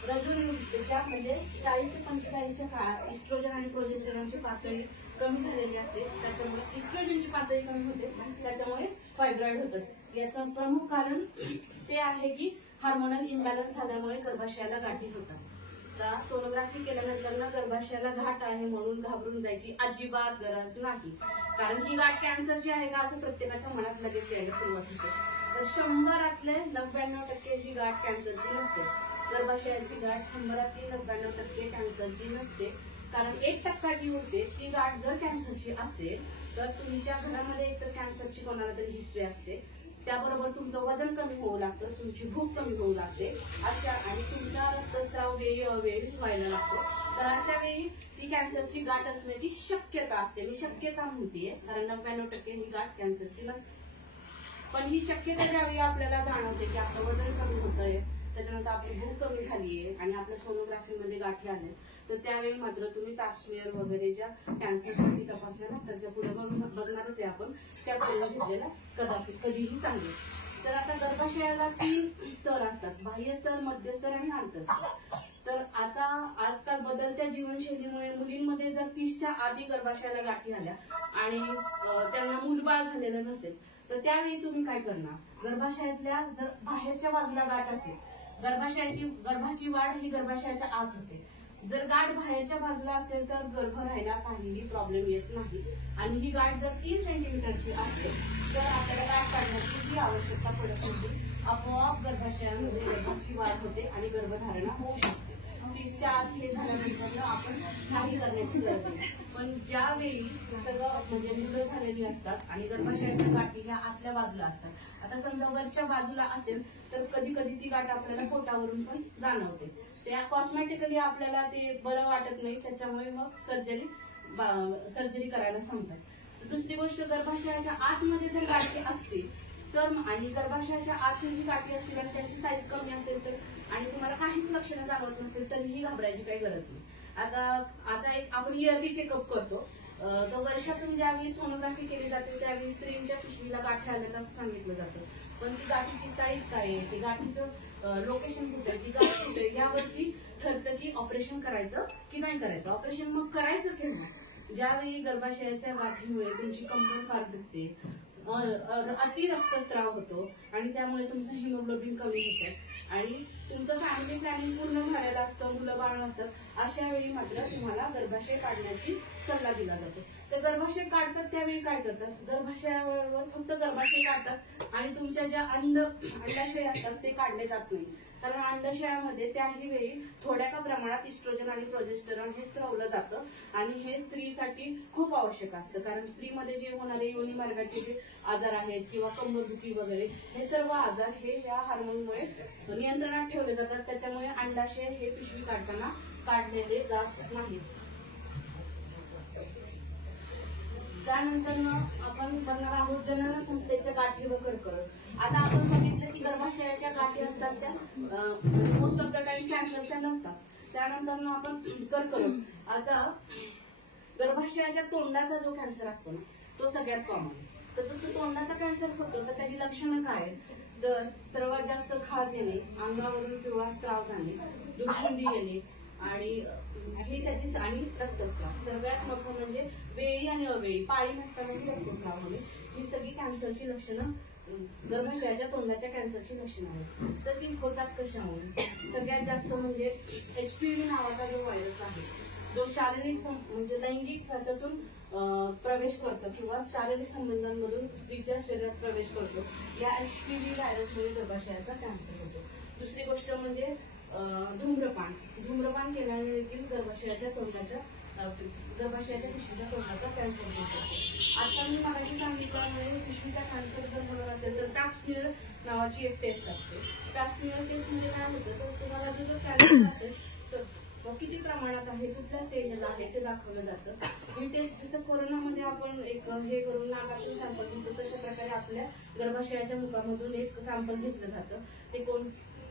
रजोनिवृत्तीच्या म्हणजे 40 ते 45च्या काळात इस्ट्रोजन आणि प्रोजेस्टेरॉनची पातळी कमी झालेली असते. त्याच्यामुळे इस्ट्रोजनची पातळी कमी होते, त्याच्यामुळे फायब्रॉइड होतं. याचं प्रमुख कारण ते आहे की हार्मोनल इम्बॅलन्स झाल्यामुळे गर्भाशयाला गाठी होतात. सोनोग्राफी केल्यानंतर गर्भाशयाला घाट आहे म्हणून घाबरून जायची अजिबात गरज नाही, कारण ही गाठ कॅन्सरची आहे का असं प्रत्येकाच्या मनात लगेच यायला सुरुवात होते. तर 100 99% ही गाठ कॅन्सरची नसते. गर्भाशयाची गाठ 100 99% कॅन्सरची नसते, कारण 1% जी होते ती गाठ जर कॅन्सरची असेल तर तुमच्या घरामध्ये एकतर कॅन्सरची कोणाला तरी हिस्ट्री असते, त्याबरोबर तुमचं वजन कमी होऊ लागतं, तुमची भूक कमी होऊ लागते अशा, आणि तुमचा रक्तस्राव वेळी अवेळी व्हायला लागतो. तर अशा वेळी ती कॅन्सरची गाठ असण्याची शक्यता असते. मी शक्यता म्हणतेय, कारण 99% ही गाठ कॅन्सरची नसते. पण ही शक्यता ज्यावेळी आपल्याला जाणवते की आपलं वजन कमी होतंय, त्याच्यानंतर आपली भूक कमी झालीये आणि आपल्या सोनोग्राफीमध्ये गाठी आल्या, तर त्यावेळी मात्र तुम्ही पॅप्समियर वगैरे ज्या कॅन्सरसाठी तपासण्या लागतात त्या पुढे बघणारच आहे आपण, त्या करून घेतलेल्या कधीही चांगले. तर आता गर्भाशयाला 3 स्तर असतात, बाह्य स्तर, मध्य स्तर आणि आंतरस्तर. तर आता आजकाल बदलत्या जीवनशैलीमुळे मुलींमध्ये जर 30च्या आधी गर्भाशयाला गाठी आल्या आणि त्यांना मूलबाळ झालेलं नसेल तर त्यावेळी तुम्ही काय करणार? गर्भाशयातल्या जर बाहेरच्या बाजूला गाठ असेल, गर्भाची वाढ ही गर्भाशयाच्या आत होते. जर गाठ बाहेरच्या बाजूला असेल तर गर्भ राहायला काहीही प्रॉब्लेम येत नाही. आणि ही गाठ जर 3 सेंटीमीटरची असेल तर आपल्याला गाठ काढण्याची ही आवश्यकता पडत नाही. आपोआप गर्भाशयामध्ये गर्भाची वाढ होते आणि गर्भधारणा होऊ शकते. 30च्या आत हे झाल्यानंतर आपण काही करण्याची गरज नाही. पण ज्यावेळी सगळं म्हणजे मुलं झालेली असतात आणि गर्भाशयाच्या गाठी ह्या आतल्या बाजूला असतात, आता समजा वरच्या बाजूला असेल तर कधी कधी ती गाठ आपल्याला पोटावरून पण जाणवते. त्या कॉस्मेटिकली आपल्याला ते बरं वाटत नाही, त्याच्यामुळे मग सर्जरी करायला सांगतात. दुसरी गोष्ट, गर्भाशयाच्या आतमध्ये जर गाठी असतील तर आणि गर्भाशयाच्या आतही गाठी असतील आणि त्यांची साईज कमी असेल तर आणि तुम्हाला काहीच लक्षणं जाणवत नसतील तरीही घाबरायची काही गरज नाही. आता एक आपण इयरली चेकअप करतो, तर वर्षातून ज्यावेळी सोनोग्राफी केली जाते त्यावेळी स्त्रीच्या पिशवीला गाठी आल्यात असं सांगितलं जातं. पण ती गाठीची साईज काय आहे, ती गाठीचं लोकेशन कुठे आहे, ती गाठ कुठे आहे, यावरती ठरतं की ऑपरेशन करायचं की नाही करायचं. ऑपरेशन मग करायचं केव्हा? ज्यावेळी गर्भाशयाच्या गाठीमुळे तुमची कंबर फार दुखते, अति रक्तस्राव होतो आणि त्यामुळे तुमचं हिमोग्लोबिन कमी होतं आणि तुमचं फॅमिली प्लॅनिंग पूर्ण झालेलं असतं, मुलं बाळ नसतं, अशा वेळी मात्र तुम्हाला गर्भाशय काढण्याची सल्ला दिला जातो. तर गर्भाशय काढतात त्यावेळी काय करतात? गर्भाशयावर फक्त गर्भाशय काढतात आणि तुमच्या ज्या अंडाशय असतात ते काढले जात नाही, कारण अंडाशयामध्ये त्याही वेळी थोड्या का प्रमाणात इस्ट्रोजन आणि प्रोजेस्टेरॉन हे स्त्रवलं जातं आणि हे स्त्रीसाठी खूप आवश्यक असतं. कारण स्त्रीमध्ये जे होणारे योनी मार्गाचे जे आजार आहेत किंवा कंबरदुखी वगैरे हे सर्व आजार हे या हार्मोनमुळे नियंत्रणात ठेवले जातात. त्याच्यामुळे अंडाशय हे पिशवी काढताना काढलेले जात नाहीत. त्यानंतर आपण बघणार आहोत जनन संस्थेच्या गाठी व कर्करोग. आता आपण बघितलं की गर्भाशयाच्या गाठी असतात त्या मोस्ट ऑफ द टाइम कॅन्सरच्या नसतात. त्यानंतर आपण कर्करोग. आता गर्भाशयाच्या तोंडाचा जो कॅन्सर असतो ना तो सगळ्यात कॉमन. तर जो तो तोंडाचा कॅन्सर होतो तर त्याची लक्षणं काय आहेत? तर सर्वात जास्त खाज येणे, अंगावरून पिवळा स्त्राव जाणे, दुर्गंधी येणे आणि हे त्याची आणि रक्तस्राव. सर्वात मोठं म्हणजे वेळी आणि अवेळी पाळी नसतानाही रक्तस्राव होणे, ही सगळी कॅन्सरची लक्षणं, गर्भाशयाच्या तोंडाच्या कॅन्सरची लक्षणं आहेत. तर ती होतात कशामुळे? सगळ्यात जास्त म्हणजे HPV नावाचा जो व्हायरस आहे, जो शारीरिक म्हणजे लैंगिक त्याच्यातून प्रवेश करतो किंवा शारीरिक संबंधांमधून स्त्रीच्या शरीरात प्रवेश करतो, या HPV व्हायरसमुळे गर्भाशयाचा कॅन्सर होतो. दुसरी गोष्ट म्हणजे धूम्रपान केल्याने देखील गर्भाशयाच्या पिशवीच्या तोंडाचा कॅन्सर होऊ शकतो. आता मी मगाशी सांगितल्यामुळे पिशवीचा कॅन्सर जर होणार असेल तर पॅप स्मिअर नावाची एक टेस्ट असते. पॅप स्मिअर टेस्ट म्हणजे काय होतं, तर तुम्हाला जो कॅन्सर असेल तर तो किती प्रमाणात आहे, कुठल्या स्टेजला आहे ते दाखवलं जातं. ही टेस्ट जसं कोरोनामध्ये आपण एक हे करून नाकातून सॅम्पल घेतो, तशा प्रकारे आपल्या गर्भाशयाच्या मुखामधून एक सॅम्पल घेतलं जातं. ते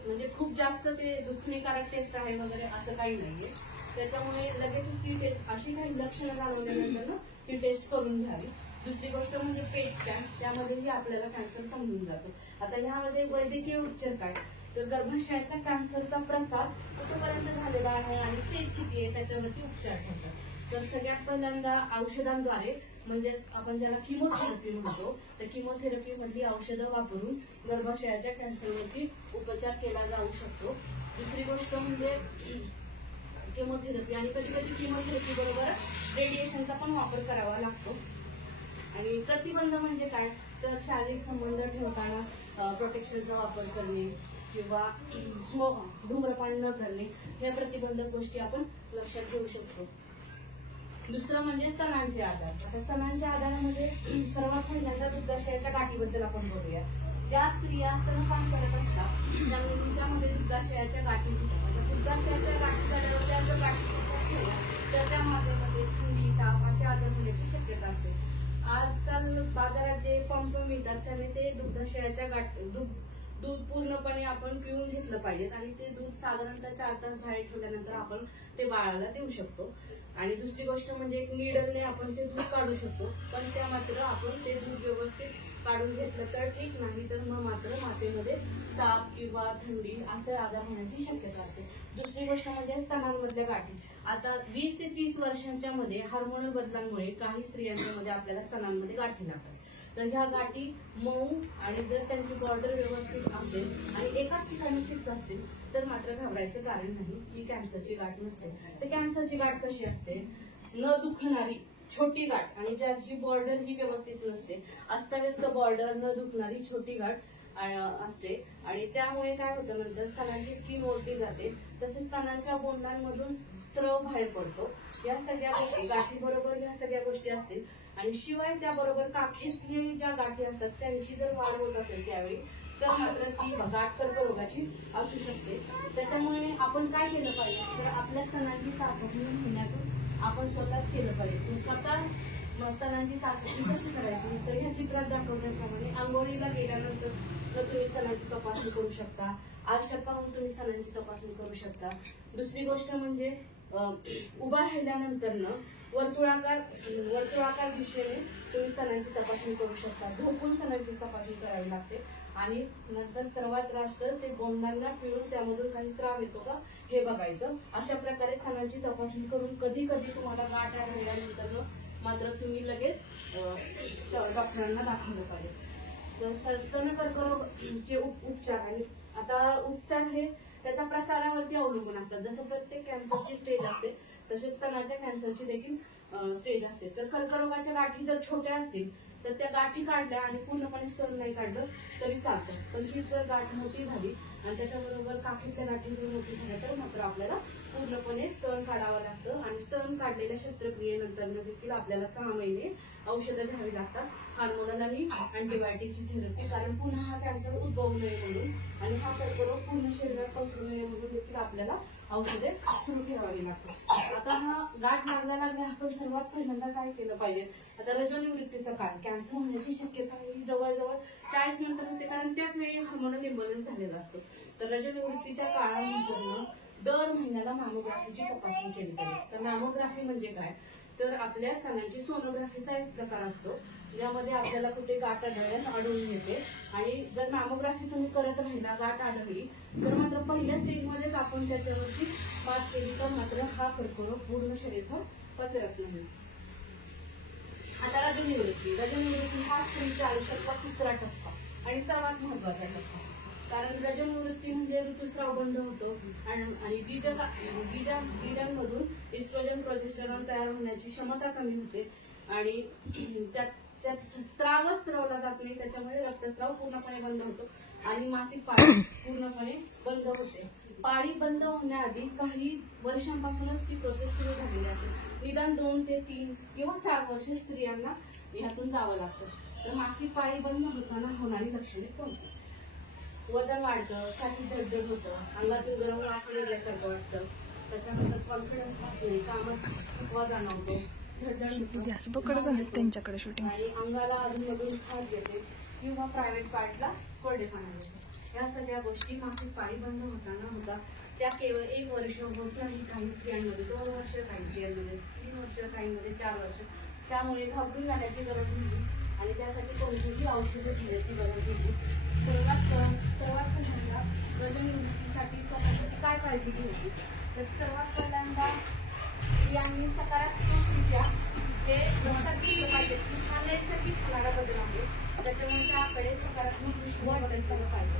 म्हणजे खूप जास्त ते दुखणीकारक टेस्ट आहे वगैरे असं काही नाहीये. त्याच्यामुळे लगेचच ती टेस्ट अशी काही लक्षणं जाणवल्यानंतर ती टेस्ट करून घ्यावी. दुसरी गोष्ट म्हणजे पेट स्कॅन, त्यामध्येही आपल्याला कॅन्सर समजून जातो. आता ह्यामध्ये वैद्यकीय उपचार काय, तर गर्भाशयाचा कॅन्सरचा प्रसार कुठपर्यंत झालेला आहे आणि स्टेज किती आहे त्याच्यावरती उपचार ठरतात. तर सगळ्यात पहिल्यांदा औषधांद्वारे, म्हणजेच आपण ज्याला किमोथेरपी म्हणतो, तर किमोथेरपी मधली औषधं वापरून गर्भाशयाच्या कॅन्सरवरती उपचार केला जाऊ शकतो. दुसरी गोष्ट म्हणजे किमोथेरपी, आणि कधी कधी किमोथेरपी बरोबर रेडिएशनचा पण वापर करावा लागतो. आणि प्रतिबंध म्हणजे काय, तर शारीरिक संबंध ठेवताना प्रोटेक्शनचा वापर करणे किंवा धूम्रपान न करणे, या प्रतिबंधक गोष्टी आपण लक्षात घेऊ शकतो. दुसरं म्हणजे स्तनांचे आजार. आता स्तनांच्या आजारामध्ये सर्वात पहिल्यांदा दुग्धाशयाच्या गाठीबद्दल आपण बोलूया. ज्या स्त्रिया स्तनपान करत असतात त्यांच्यामध्ये दुग्धाशयाच्या गाठी होतात. म्हणजे दुग्धाशयाच्या गाठी झाल्यावर त्या जर गाठी तर त्या मातेमध्ये थंडी, ताप असे आजार होण्याची शक्यता असते. आजकाल बाजारात जे पंप मिळतात त्याने ते दुग्धाशयाच्या दूध पूर्णपणे आपण पिऊन घेतलं पाहिजे आणि ते दूध साधारणतः 4 तास बाहेर ठेवल्यानंतर आपण ते बाळाला देऊ शकतो. आणि दुसरी गोष्ट म्हणजे एक नीडलने आपण ते दूध काढू शकतो, पण त्या मात्र आपण ते दूध व्यवस्थित काढून घेतलं तर ठीक, नाही तर मग मात्र मातेमध्ये ताप किंवा थंडी असे आजार होण्याची शक्यता असते. दुसरी गोष्ट म्हणजे स्तनांमधल्या गाठी. आता 20 ते 30 वर्षांच्या मध्ये हार्मोनल बदलांमुळे काही स्त्रियांच्या मध्ये आपल्याला स्तनांमध्ये गाठी लागतात. तर ह्या गाठी मऊ आणि जर त्यांची बॉर्डर व्यवस्थित असेल आणि एकाच ठिकाणी फिक्स असतील तर मात्र घाबरायचं कारण नाही, ही कॅन्सरची गाठ नसते. तर कॅन्सरची गाठ कशी असते, न दुखणारी छोटी गाठ आणि ज्याची बॉर्डर ही व्यवस्थित नसते, अस्ताव्यस्त बॉर्डर, न दुखणारी छोटी गाठ असते. आणि त्यामुळे काय होतं, नंतर स्तनांची स्किन ओढली जाते, तसेच स्तनांच्या बोंडांमधून स्त्रव बाहेर पडतो. या सगळ्या गोष्टी गाठी बरोबर ह्या सगळ्या गोष्टी असतील. आणि शिवाय त्याबरोबर काखेतली ज्या गाठी असतात त्यांची जर वाढ होत असेल त्यावेळी तर मात्र ती गाठ कर्करोगाची असू शकते. त्याच्यामुळे आपण काय केलं पाहिजे, तर आपल्या स्तनांची चाचणी महिन्यातून आपण स्वतःच केलं पाहिजे. स्वतः स्तनांची चाचणी कशी करायची, तर ह्या चित्रात दाखवल्याप्रमाणे आंघोळीला गेल्यानंतर तुम्ही स्तनांची तपासणी करू शकता, आरशात पाहून तुम्ही स्तनांची तपासणी करू शकता. दुसरी गोष्ट म्हणजे उभा राहिल्यानंतर वर्तुळाकार दिशेने तुम्ही स्तनांची तपासणी करू शकता. झोपून स्तनांची तपासणी करावी लागते. आणि नंतर सर्वात रास्त ते बोंडांना पिळून त्यामधून काही स्राव येतो का हे बघायचं. अशा प्रकारे स्तनांची तपासणी करून कधी कधी तुम्हाला गाठ आढळल्यानंतर मात्र तुम्ही लगेच डॉक्टरांना दाखवलं पाहिजे. तर स्तन कर्करोगाचे उपचार, आणि आता उपचार हे त्याच्या प्रसारावरती अवलंबून असतात. जसं प्रत्येक कॅन्सरची स्टेज असते तसेच स्तनाच्या कॅन्सरची देखील स्टेज असते. तर कर्करोगाच्या गाठी जर छोट्या असतील तर त्या गाठी काढल्या आणि पूर्णपणे स्तन नाही काढलं तरी चालतं. पण ही जर गाठ मोठी झाली आणि त्याच्याबरोबर काठीतल्या गाठी जर मोठी झाल्या तर मात्र आपल्याला पूर्णपणे स्तन काढावं लागतं. आणि स्तन काढलेल्या शस्त्रक्रियेनंतर देखील आपल्याला 6 महिने औषधं घ्यावी लागतात, हार्मोनल आणि अँटीबायोटिकची थेरपी, कारण पुन्हा हा कॅन्सर उद्भवू नये म्हणून आणि हा कर्करोग पूर्ण शरीरात पसरू नये म्हणून देखील आपल्याला औषधे सुरू ठेवावी लागतात. आता हा गाठ लागल्या आपण सर्वात पहिल्यांदा काय केलं पाहिजे, आता रजोनिवृत्तीचा काळ, कॅन्सर होण्याची शक्यता ही जवळजवळ 40 नंतर होते, कारण त्याच वेळी हार्मोनल इम्बॅलन्स झालेला असतो. तर रजोनिवृत्तीच्या काळानंतर दर महिन्याला मॅमोग्राफीची तपासणी केली पाहिजे. तर मॅमोग्राफी म्हणजे काय, तर आपल्या स्तनांची सोनोग्राफीचा एक प्रकार असतो. ज्यामध्ये आपल्याला कुठे गाठ आढळून येते. आणि जर मॅमोग्राफी तुम्ही करत राहिला, गाठ आढळली, तर मात्र पहिल्या स्टेजमध्येच आपण त्याच्यावरती मात केली तर मात्र हा कर्करोग पूर्ण शरीरभर पसरत नाही. आता रजोनिवृत्ती हा स्त्रीच्या आयुष्यातला तिसरा टप्पा आणि सर्वात महत्वाचा टप्पा. कारण रजोनिवृत्ती म्हणजे ऋतुस्राव बंद होतो आणि बीजांमधून इस्ट्रोजन प्रोजेस्टेरॉन तयार होण्याची क्षमता कमी होते आणि त्यात स्त्रावच स्त्रवला जात नाही, त्याच्यामुळे रक्तस्राव पूर्णपणे बंद होतो आणि मासिक पाळी पूर्णपणे बंद होते. पाळी बंद होण्याआधी काही वर्षांपासूनच ती प्रोसेस सुरू झालेली असते. निदान 2 ते 3 किंवा 4 वर्षे स्त्रियांना यातून जावं लागतं. तर मासिक पाळी बंद होताना होणारी लक्षणे कोणती? वजन वाढतं, छाती धडधड होतं, अंगातून गरम वास वेगळ्यासारखं वाटतं, त्याच्यानंतर कॉन्फिडन्स वाटतो, कामात थकवा जाणवतो, त्यांच्याकडे शूटिंग आणि अंगाला अधूनमधून खाज येते किंवा प्रायव्हेट पार्टला कोरडेपणा येतो. या सगळ्या गोष्टी मासिक पाळी बंद होताना होतात. त्या केवळ 1 वर्ष होत नाही, काही स्त्रियांमध्ये 2 वर्ष, काही स्त्रियांमध्ये 3 वर्ष, काहींमध्ये 4 वर्ष. त्यामुळे घाबरून जाण्याची गरज नाही आणि त्यासाठी कोणतीही औषधं घेण्याची गरज नाही. सर्वात पहिल्यांदा रजोनिवृत्तीसाठी स्वतःसाठी काय काळजी घ्यायची, तर सर्वात पहिल्यांदा स्त्रियांनी सकारात्मकरित्या हे लक्षात घेतलं पाहिजे की हा नैसर्गिक होणारा बदल आहे, त्याच्यामुळे त्याकडे सकारात्मक दृष्टीने बदल केला पाहिजे.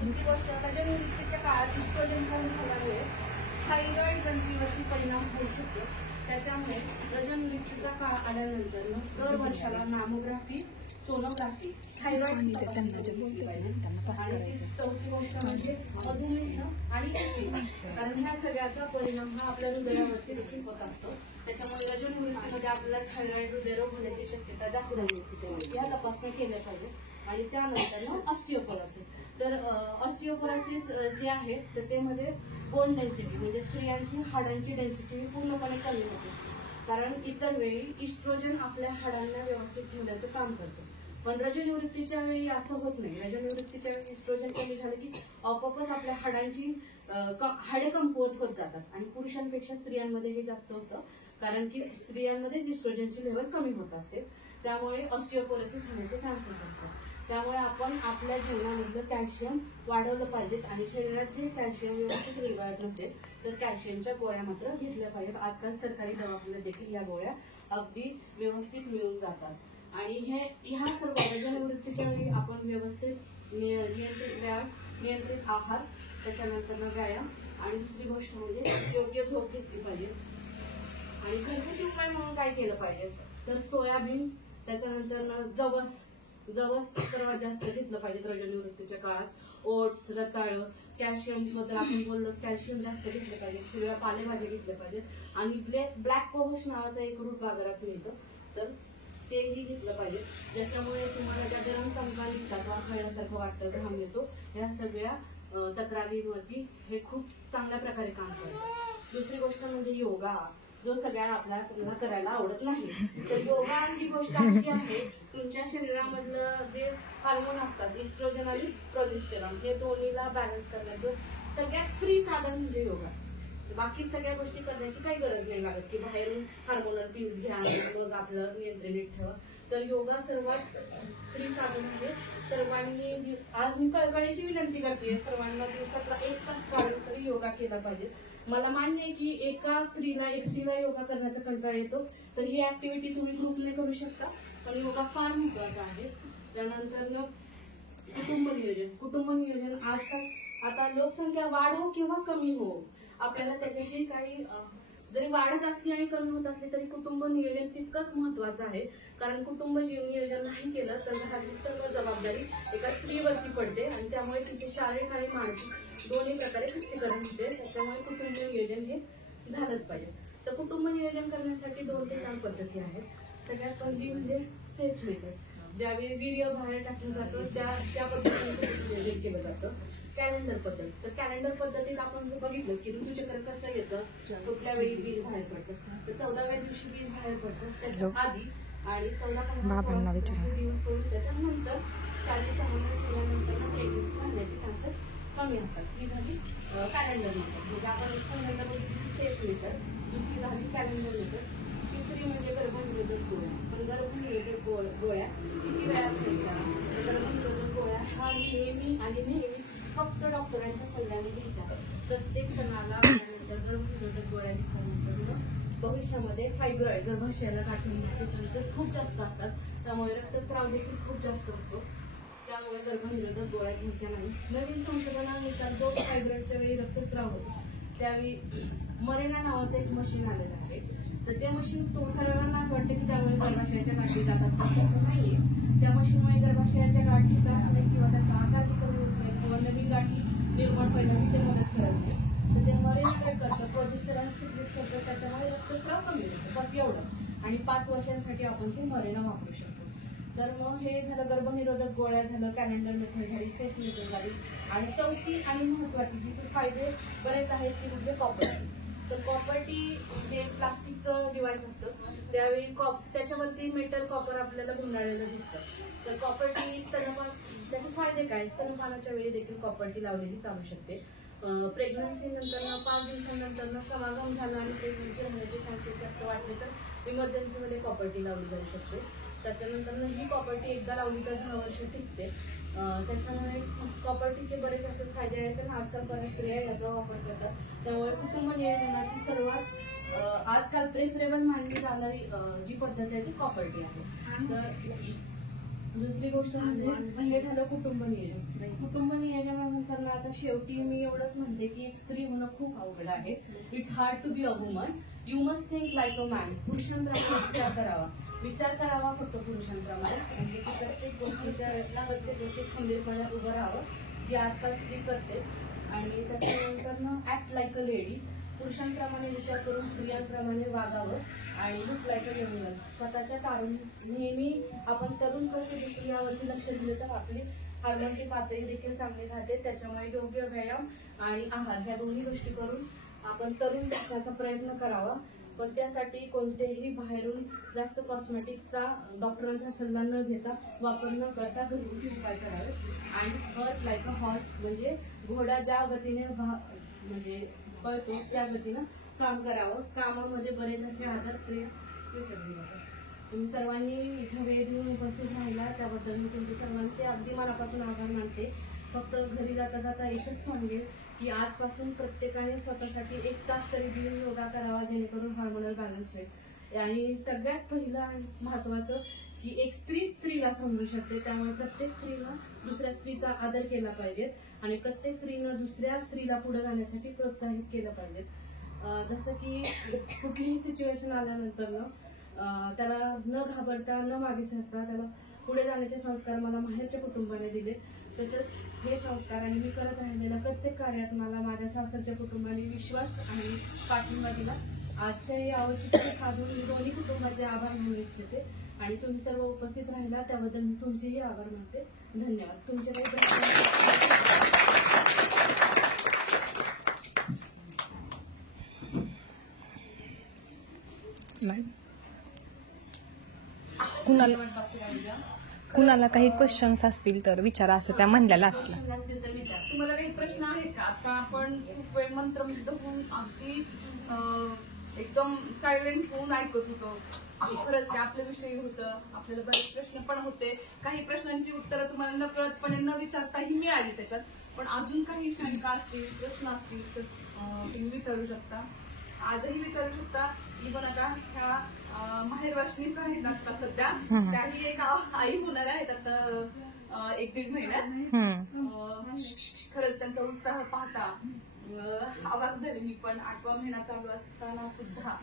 दुसरी गोष्ट, रजोनिवृत्तीच्या काळात इस्ट्रोजन कमी झाल्यामुळे थायरॉइड ग्रंथीवरती परिणाम होऊ शकतो. त्याच्यामुळे रजोनिवृत्तीचा काळ आल्यानंतर दर वर्षाला मॅमोग्राफी, सोनोग्राफी, थायरॉइड आणि चौथी गोष्ट म्हणजे मधुमेह आणि एसिड, कारण ह्या सगळ्याचा परिणाम हा आपल्या हृदयावरती देखील होत असतो. त्याच्यामुळे रजोनिवृत्तीमध्ये आपल्याला थायरॉइड, हृदयरोग होण्याची शक्यता जास्त असते. या तपासण्या केल्या पाहिजे. आणि त्यानंतर ऑस्टिओपोरोसिस. तर ऑस्टिओपोरोसिस जे आहे तर त्यामध्ये बोन डेन्सिटी म्हणजे स्त्रियांची हाडांची डेन्सिटी पूर्णपणे कमी होते. कारण इतर वेळी इस्ट्रोजन आपल्या हाडांना व्यवस्थित ठेवण्याचं काम करतं, पण रजोनिवृत्तीच्या वेळी असं होत नाही. रजोनिवृत्तीच्या वेळी इस्ट्रोजन कमी झालं की आपोआपच आपल्या हाडांची हाडे कमकुवत होत जातात आणि पुरुषांपेक्षा स्त्रियांमध्ये हे जास्त होतं, कारण की स्त्रियांमध्ये इस्ट्रोजनची लेवल कमी होत असते. त्यामुळे ऑस्टिओपोरोसिस होण्याचे चान्सेस असतात. त्यामुळे आपण आपल्या जेवणामधलं कॅल्शियम वाढवलं पाहिजेत आणि शरीरात जे कॅल्शियम व्यवस्थित विरघळत नसेल तर कॅल्शियमच्या गोळ्या मात्र घेतल्या पाहिजेत. आजकाल सरकारी दवाखान्यात देखील या गोळ्या अगदी व्यवस्थित मिळून जातात. आणि ह्या सर्व रजोनिवृत्तीच्या वेळी आपण व्यवस्थित नियंत्रित व्यायाम, नियंत्रित आहार, त्याच्यानंतर व्यायाम आणि दुसरी गोष्ट म्हणजे योग्य झोप घेतली पाहिजे. आणि घरगुती उपाय म्हणून काय केलं पाहिजे तर सोयाबीन, त्याच्यानंतर जवस सर्वात जास्त घेतलं पाहिजे रजोनिवृत्तीच्या काळात. ओट्स, रताळं, कॅल्शियम बद्दल आपण बोललो, कॅल्शियम जास्त घेतलं पाहिजे. सगळ्या पालेभाज्या घेतल्या पाहिजेत आणि ब्लॅक कोहोश नावाचा एक रूट बाजारात मिळतं तर तेही घेतलं पाहिजे, ज्याच्यामुळे तुम्हाला ज्या गरम चमका निघतात, वाफाळल्यासारखं वाटतं, घाम येतो, ह्या सगळ्या तक्रारींवरती हे खूप चांगल्या प्रकारे काम करतं. दुसरी गोष्ट म्हणजे योगा, जो सगळ्यांना आपल्याला करायला आवडत नाही. तर योगा ही गोष्ट अशी आहे, तुमच्या शरीरामधलं जे हार्मोन असतात इस्ट्रोजन आणि प्रोजेस्टेरॉन हे दोन्हीला बॅलन्स करण्याचं सगळ्यात फ्री साधन म्हणजे योगा. बाकी सगळ्या गोष्टी करण्याची काही गरज नाही लागत की बाहेरून हार्मोनल पिल्स घ्या मग आपलं नियंत्रणित ठेवा. तर योगा सर्वात फ्री साधन आहे. सर्वांनी आज मी कळकळीची विनंती करते सर्वांना दिवसातला 1 तास काढून तरी योगा केला पाहिजे. मला मान्य आहे की एका स्त्रीला एकटीला योगा करण्याचा कंटाळा येतो, तर ही ऍक्टिव्हिटी तुम्ही ग्रुपने करू शकता, पण योगा फार महत्वाचा आहे. त्यानंतर कुटुंब नियोजन आजकाल आता लोकसंख्या वाढो किंवा कमी हो, आपल्याला त्याच्याशी काही जरी वाढत असली आणि कमी होत असली तरी कुटुंब नियोजन तितकंच महत्वाचं आहे. कारण कुटुंब नियोजन नाही केलं तर घरातील सर्व जबाबदारी एका स्त्रीवरती पडते आणि त्यामुळे तिचे शारीरिक आणि मानसिक दोन्ही प्रकारे खच्चीकरण होते. त्याच्यामुळे कुटुंब नियोजन हे झालंच पाहिजे. तर कुटुंब नियोजन करण्यासाठी 2 ते 4 पद्धती आहेत. सगळ्यात पहिली म्हणजे सेफ मेथड, ज्यावेळी वीर्य बाहेर टाकलं जातं त्या पद्धतीने नियोजन केलं जातं. कॅलेंडर पद्धत, तर कॅलेंडर पद्धतीत आपण बघितलं की ऋतुचक्र कसं येतं, कुठल्या वेळी बीज बाहेर पडतं, तर 14व्या दिवशी बीज बाहेर पडतं त्याच्या आधी आणि 14-15 दिवस सोडून त्याच्यानंतर 40 केल्यानंतर प्रेग्नन्सी राहण्याचे चान्सेस कमी असतात. ही झाली कॅलेंडर मेथड. म्हणजे आपण कॅलेंडर सेफ मेथड, दुसरी झाली कॅलेंडर मेथड, दुसरी म्हणजे गर्भनिरोधक गोळ्या. पण गर्भनिरोधक गोळ्या किती वेळा खायच्या? गर्भनिरोधक गोळ्या हा नेहमी फक्त डॉक्टरांच्या सल्ल्याने घ्यायच्या. प्रत्येक सणाला गर्भनिरोधक गोळ्या घेतल्यानंतर भविष्यामध्ये फायब्रॉइड गर्भाशयाला गाठी होण्याचे चान्सेस खूप जास्त असतात. त्यामुळे रक्तस्राव देखील खूप जास्त होतो. त्यामुळे गर्भनिरोधक गोळ्या घ्यायच्या नाही. नवीन संशोधनानुसार जो फायब्रॉइडच्या वेळी रक्तस्राव होतो त्यावेळी मरेना नावाचं एक मशीन आलेलं आहे. तर ते मशीन सर्वांना असं वाटतं की त्यामुळे गर्भाशयाच्या गाठी जातात, पण तसं नाहीये. त्या मशीनमुळे गर्भाशयाच्या गाठीचा किंवा त्याचा आकार कमी होत नाही किंवा नवीन गाठी निर्माण व्हायला ते मदत करत नाही. तर ते मरेना काय करतं, प्रोजेस्टेरॉन सिक्रेट करतं, त्याच्यामुळे रक्तस्राव कमी होतो. बस एवढंच. आणि 5 वर्षांसाठी आपण ते मरेना वापरू शकतो. तर मग हे झालं गर्भनिरोधक गोळ्या झालं, कॅलेंडर मेथड झाली, सेफ मेथड झाली. आणि चौथी आणि महत्वाची जिथे फायदे बरेच आहेत ती म्हणजे कॉपर्टी. तर कॉपर्टी हे प्लास्टिकचं डिव्हाइस असतं. त्यावेळी त्याच्यावरती मेटल कॉपर आपल्याला गुंडाळलेलं दिसतं. तर कॉपर्टी स्तनपान त्याचे फायदे काय? स्तनपानाच्या वेळी देखील कॉपर्टी लावलेली चालू शकते. प्रेग्नन्सी नंतर 5 दिवसांनंतर समागम झाला आणि प्रेग्नन्सी होण्याचे चान्सेस जास्त वाटले तर इमर्जन्सीमध्ये कॉपर्टी लावली जाऊ शकते. त्याच्यानंतर ही कॉपर्टी एकदा लावली तर 10 वर्ष टिकते. त्याच्यामुळे कॉपर्टीचे बरेच असे फायदे आहेत. तर आजकाल बऱ्याच स्त्रिया याचा वापर करतात. त्यामुळे कुटुंब नियोजनाची सर्वात आजकाल प्रेफरेबल मानली जाणारी जी पद्धत आहे ती कॉपर्टी आहे. तर दुसरी गोष्ट म्हणजे हे झालं कुटुंब नियोजन. कुटुंब नियोजनानंतर आता शेवटी मी एवढंच म्हणते की एक स्त्री होणं खूप अवघड आहे. It's hard to be a woman. You must think like a man. पुरुषांप्रमाणे विचार करावा फक्त पुरुषांप्रमाणे. म्हणजे की प्रत्येक गोष्टीच्या वेळेला प्रत्येक गोष्टीत खंबीरपणे उभं राहावं, जी आजकाल स्त्री करते. आणि त्याच्यानंतर ऍक्ट लाईक अ लेडी. पुरुषांप्रमाणे विचार करून स्त्रियांप्रमाणे वागावं आणि look like a young girl. स्वतःच्या नेहमी आपण तरुण कसे दिसू यावरती लक्ष दिलं तर आपली हार्मोनची पातळी देखील चांगली राहते. त्याच्यामुळे योग्य व्यायाम आणि आहार ह्या दोन्ही गोष्टी करून आपण तरुण दिसण्याचा प्रयत्न करावा. पण त्यासाठी कोणतेही बाहेरून जास्त कॉस्मेटिकचा डॉक्टरांचा सल्ला न घेता वापर न करता घरगुती उपाय करावे. आणि वर्क लाईक अ हॉर्स म्हणजे घोडा ज्या गतीने म्हणजे पळतो त्या गतीनं काम करावं. कामामध्ये बरेच असे आजार स्त्रिया विसरले जातात. तुम्ही सर्वांनी इथं वेळ देऊन उपस्थित राहिला त्याबद्दल मी तुमचे सर्वांचे अगदी मनापासून आभार मानते. फक्त घरी जाता जाता एकच सांगेल की आजपासून प्रत्येकाने स्वतःसाठी 1 तास तरी देऊन योगा करावा, जेणेकरून हार्मोनल बॅलन्स होईल. आणि सगळ्यात पहिलं आणि महत्वाचं की एक स्त्रीला समजू शकते. त्यामुळे प्रत्येक स्त्रीनं दुसऱ्या स्त्रीचा आदर केला पाहिजे आणि प्रत्येक स्त्रीनं दुसऱ्या स्त्रीला पुढे जाण्यासाठी प्रोत्साहित केलं पाहिजे. जसं की कुठलीही सिच्युएशन आल्यानंतर त्याला न घाबरता न मागे सरता त्याला पुढे जाण्याचे संस्कार मला माहेरच्या कुटुंबाने दिले. तसंच हे संस्कार आणि मी करत राहिलेल्या प्रत्येक कार्यात मला माझ्या सासरच्या कुटुंबाने विश्वास आणि पाठिंबा दिला. आजच्या या आवश्यकता साधून मी दोन्ही कुटुंबाचे आभार मानू इच्छिते. आणि तुम्ही सर्व उपस्थित राहिला त्याबद्दल मी तुमचेही आभार मानते. धन्यवाद. तुमचे काही प्रश्न? कुणाला काही क्वेश्चन्स असतील तर विचारा, असं त्या म्हणलेलं असलं. तुम्हाला काही प्रश्न आहेत का? आता आपण खूप वेळ मंत्रमुग्ध होऊन अगदी एकदम सायलेंट होऊन ऐकत होतो. खरंच ते आपल्याविषयी होतं. आपल्याला बरेच प्रश्न पण होते. काही प्रश्नांची उत्तरं तुम्हाला नकळतपणे न विचारताही मिळाली त्याच्यात. पण अजून काही शंका असतील, प्रश्न असतील तर तुम्ही विचारू शकता. आजही विचारू शकता. इव्हन आता ह्या माहेरवाशिणीच आहेत आता सध्या, त्याही एक आई होणार आहे आता 1-1.5 महिन्यात. खरंच त्यांचा उत्साह पाहता अवाक झाले मी. पण 8वा महिना चालू असताना सुद्धा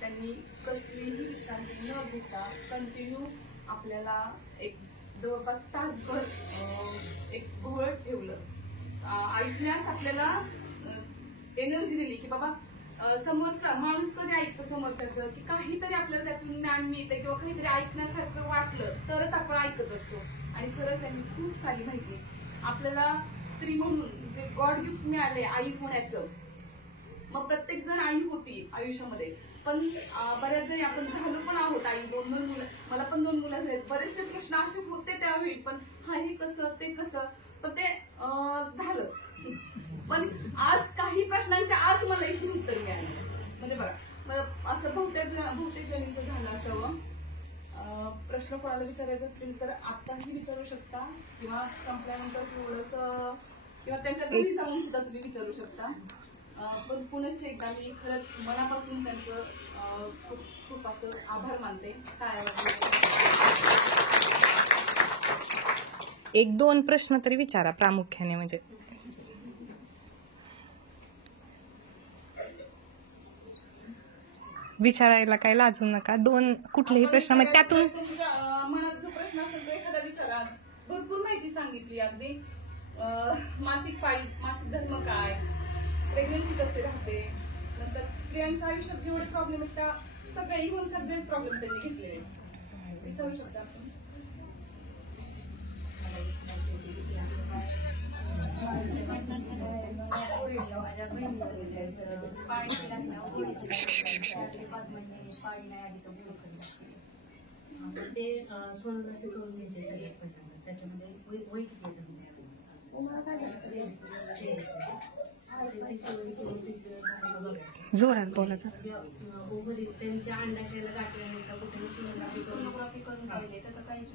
त्यांनी कसलीही विश्रांती न घेता कंटिन्यू आपल्याला एक जवळपास तासभर एक घोळ ठेवलं. ऐकण्यास आपल्याला एनर्जी दिली की बाबा समोरचा माणूस कधी ऐकतो समोरच्याचं की काहीतरी आपल्याला त्यातून ज्ञान मिळते किंवा काहीतरी ऐकण्यासारखं वाटलं तरच आपण ऐकत असतो. आणि खरंच त्यांनी खूप सारी माहिती आपल्याला स्त्री म्हणून जे गॉड गिफ्ट मिळाले आई होण्याचं. मग प्रत्येक जण आई होती आयुष्यामध्ये, पण बऱ्याच जणी आपण झालो पण आहोत आई. 2 मुलं, मला पण 2 मुलं आहेत. बरेचसे प्रश्न असे होते त्यावेळी, पण हे कसं ते कसं, पण ते झालं. पण आज काही प्रश्नांचे आज मला इथून उत्तर मिळालं. म्हणजे बघा मग असं बहुतेक जणींचं झालं असावं. प्रश्न कोणाला विचारायचे असतील तर आताही विचारू शकता किंवा संपल्यानंतर थोडस किंवा त्यांच्या घरी जाऊन सुद्धा तुम्ही विचारू शकता. पण पुनश्च एकदा मी खरंच मनापासून त्यांचं खूप खूप असं आभार मानते. काय 1-2 प्रश्न तरी विचारा प्रामुख्याने, म्हणजे विचारायला काय लाजू नका. 2 कुठलेही प्रश्न, म्हणजे त्यातून तुमच्या मनात जो प्रश्न असेल तो एखादा विचारा. भरपूर माहिती सांगितली अगदी. मासिक पाळी, मासिक धर्म काय, प्रेग्नन्सी कसे राहते, नंतर स्त्रियांच्या आयुष्यात जेवढे प्रॉब्लेम आहेत त्या सगळे, इव्हन सगळेच प्रॉब्लेम त्यांनी घेतलेले. विचारू शकता आपण. ते सोनोग्राफी करून घ्यायचे सगळे पहिल्यांदा. त्याच्यामध्ये वैट जोरात बोला जरा. ओव्हरी त्यांच्या अंडाशयाला गाठी आहेत का कुठे सोनोग्राफी करून पाहिले तर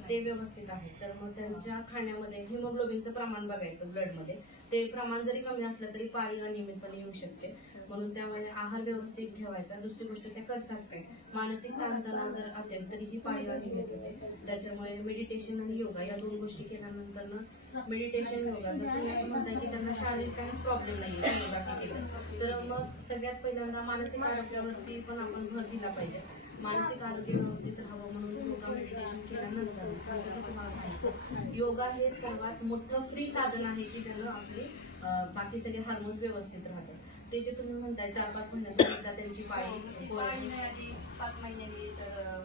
ते व्यवस्थित आहे. तर मग त्यांच्या खाण्यामध्ये हिमोग्लोबिनचं प्रमाण बघायचं ब्लडमध्ये. ते प्रमाण जरी कमी असलं तरी पाळी अनियमितपणे येऊ शकते. म्हणून त्यामुळे आहार व्यवस्थित ठेवायचा. दुसरी गोष्ट ते करतात काय, मानसिक ताणतणाव जर असेल तरी ही पाळी अनियमित होते. त्याच्यामुळे मेडिटेशन आणि योगा या 2 गोष्टी केल्यानंतर मेडिटेशन योगा जर तुम्ही असं म्हणताय की त्यांना शारीरिक काहीच प्रॉब्लेम नाही योगा केलं तर मग सगळ्यात पहिल्यांदा मानसिक आरोग्यावरती पण आपण भर दिला पाहिजे. मानसिक आरोग्य व्यवस्थित राहावं म्हणून योगा मेडिटेशन केल्यानंतर तुम्हाला सांगतो, योगा हे सर्वात मोठं फ्री साधन आहे की ज्यानं आपले बाकी सगळे हार्मोन्स व्यवस्थित राहतात. ते जे तुम्ही म्हणताय 4-5 महिन्यात एकदा त्यांची पाळी 5 महिन्यांनी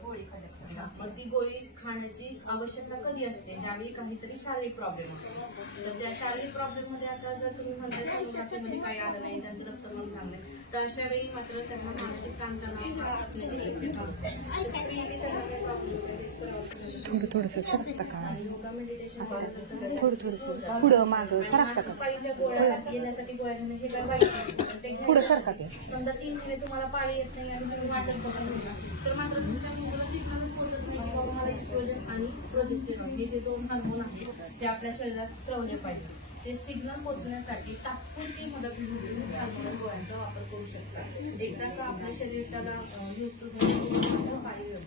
गोळी खाण्यात, मग ती गोळी खाण्याची आवश्यकता कधी असते, ज्यावेळी काहीतरी शारीरिक प्रॉब्लेम असतो. तर त्या शारीरिक प्रॉब्लेम मध्ये आता जर तुम्ही म्हणताय सोनोग्राफीमध्ये काही आलं नाही, त्यांचं रक्त कमी झालंय, तर अशा वेळी मात्र त्यांना मानसिक ताणतणाव असण्याची शक्यता असते. थोडंसं सरकता का, योगा मेडिटेशन थोडं पुढं मागं सरकता का, पाळीच्या गोळ्या येण्यासाठी गोळ्या घेणं हे काय वाईट. पुढं सरका ते. समजा 3 महिने तुम्हाला पाळी येत नाही आणि तुम्ही वाटत बघा तर मात्र तुमच्या मुलाला सिग्नल पोहोचत नाही की बाबा मला इस्ट्रोजन आणि प्रोजेस्टेरॉन हे जे 2 हार्मोन आहेत ते आपल्या शरीरात स्त्रवले पाहिजे. ते सिग्नल पोहोचण्यासाठी तात्पुरती मदत म्हणून हार्मोनल गोळ्यांचा वापर करू शकता. एकदा का आपल्या शरीर त्याला पाळी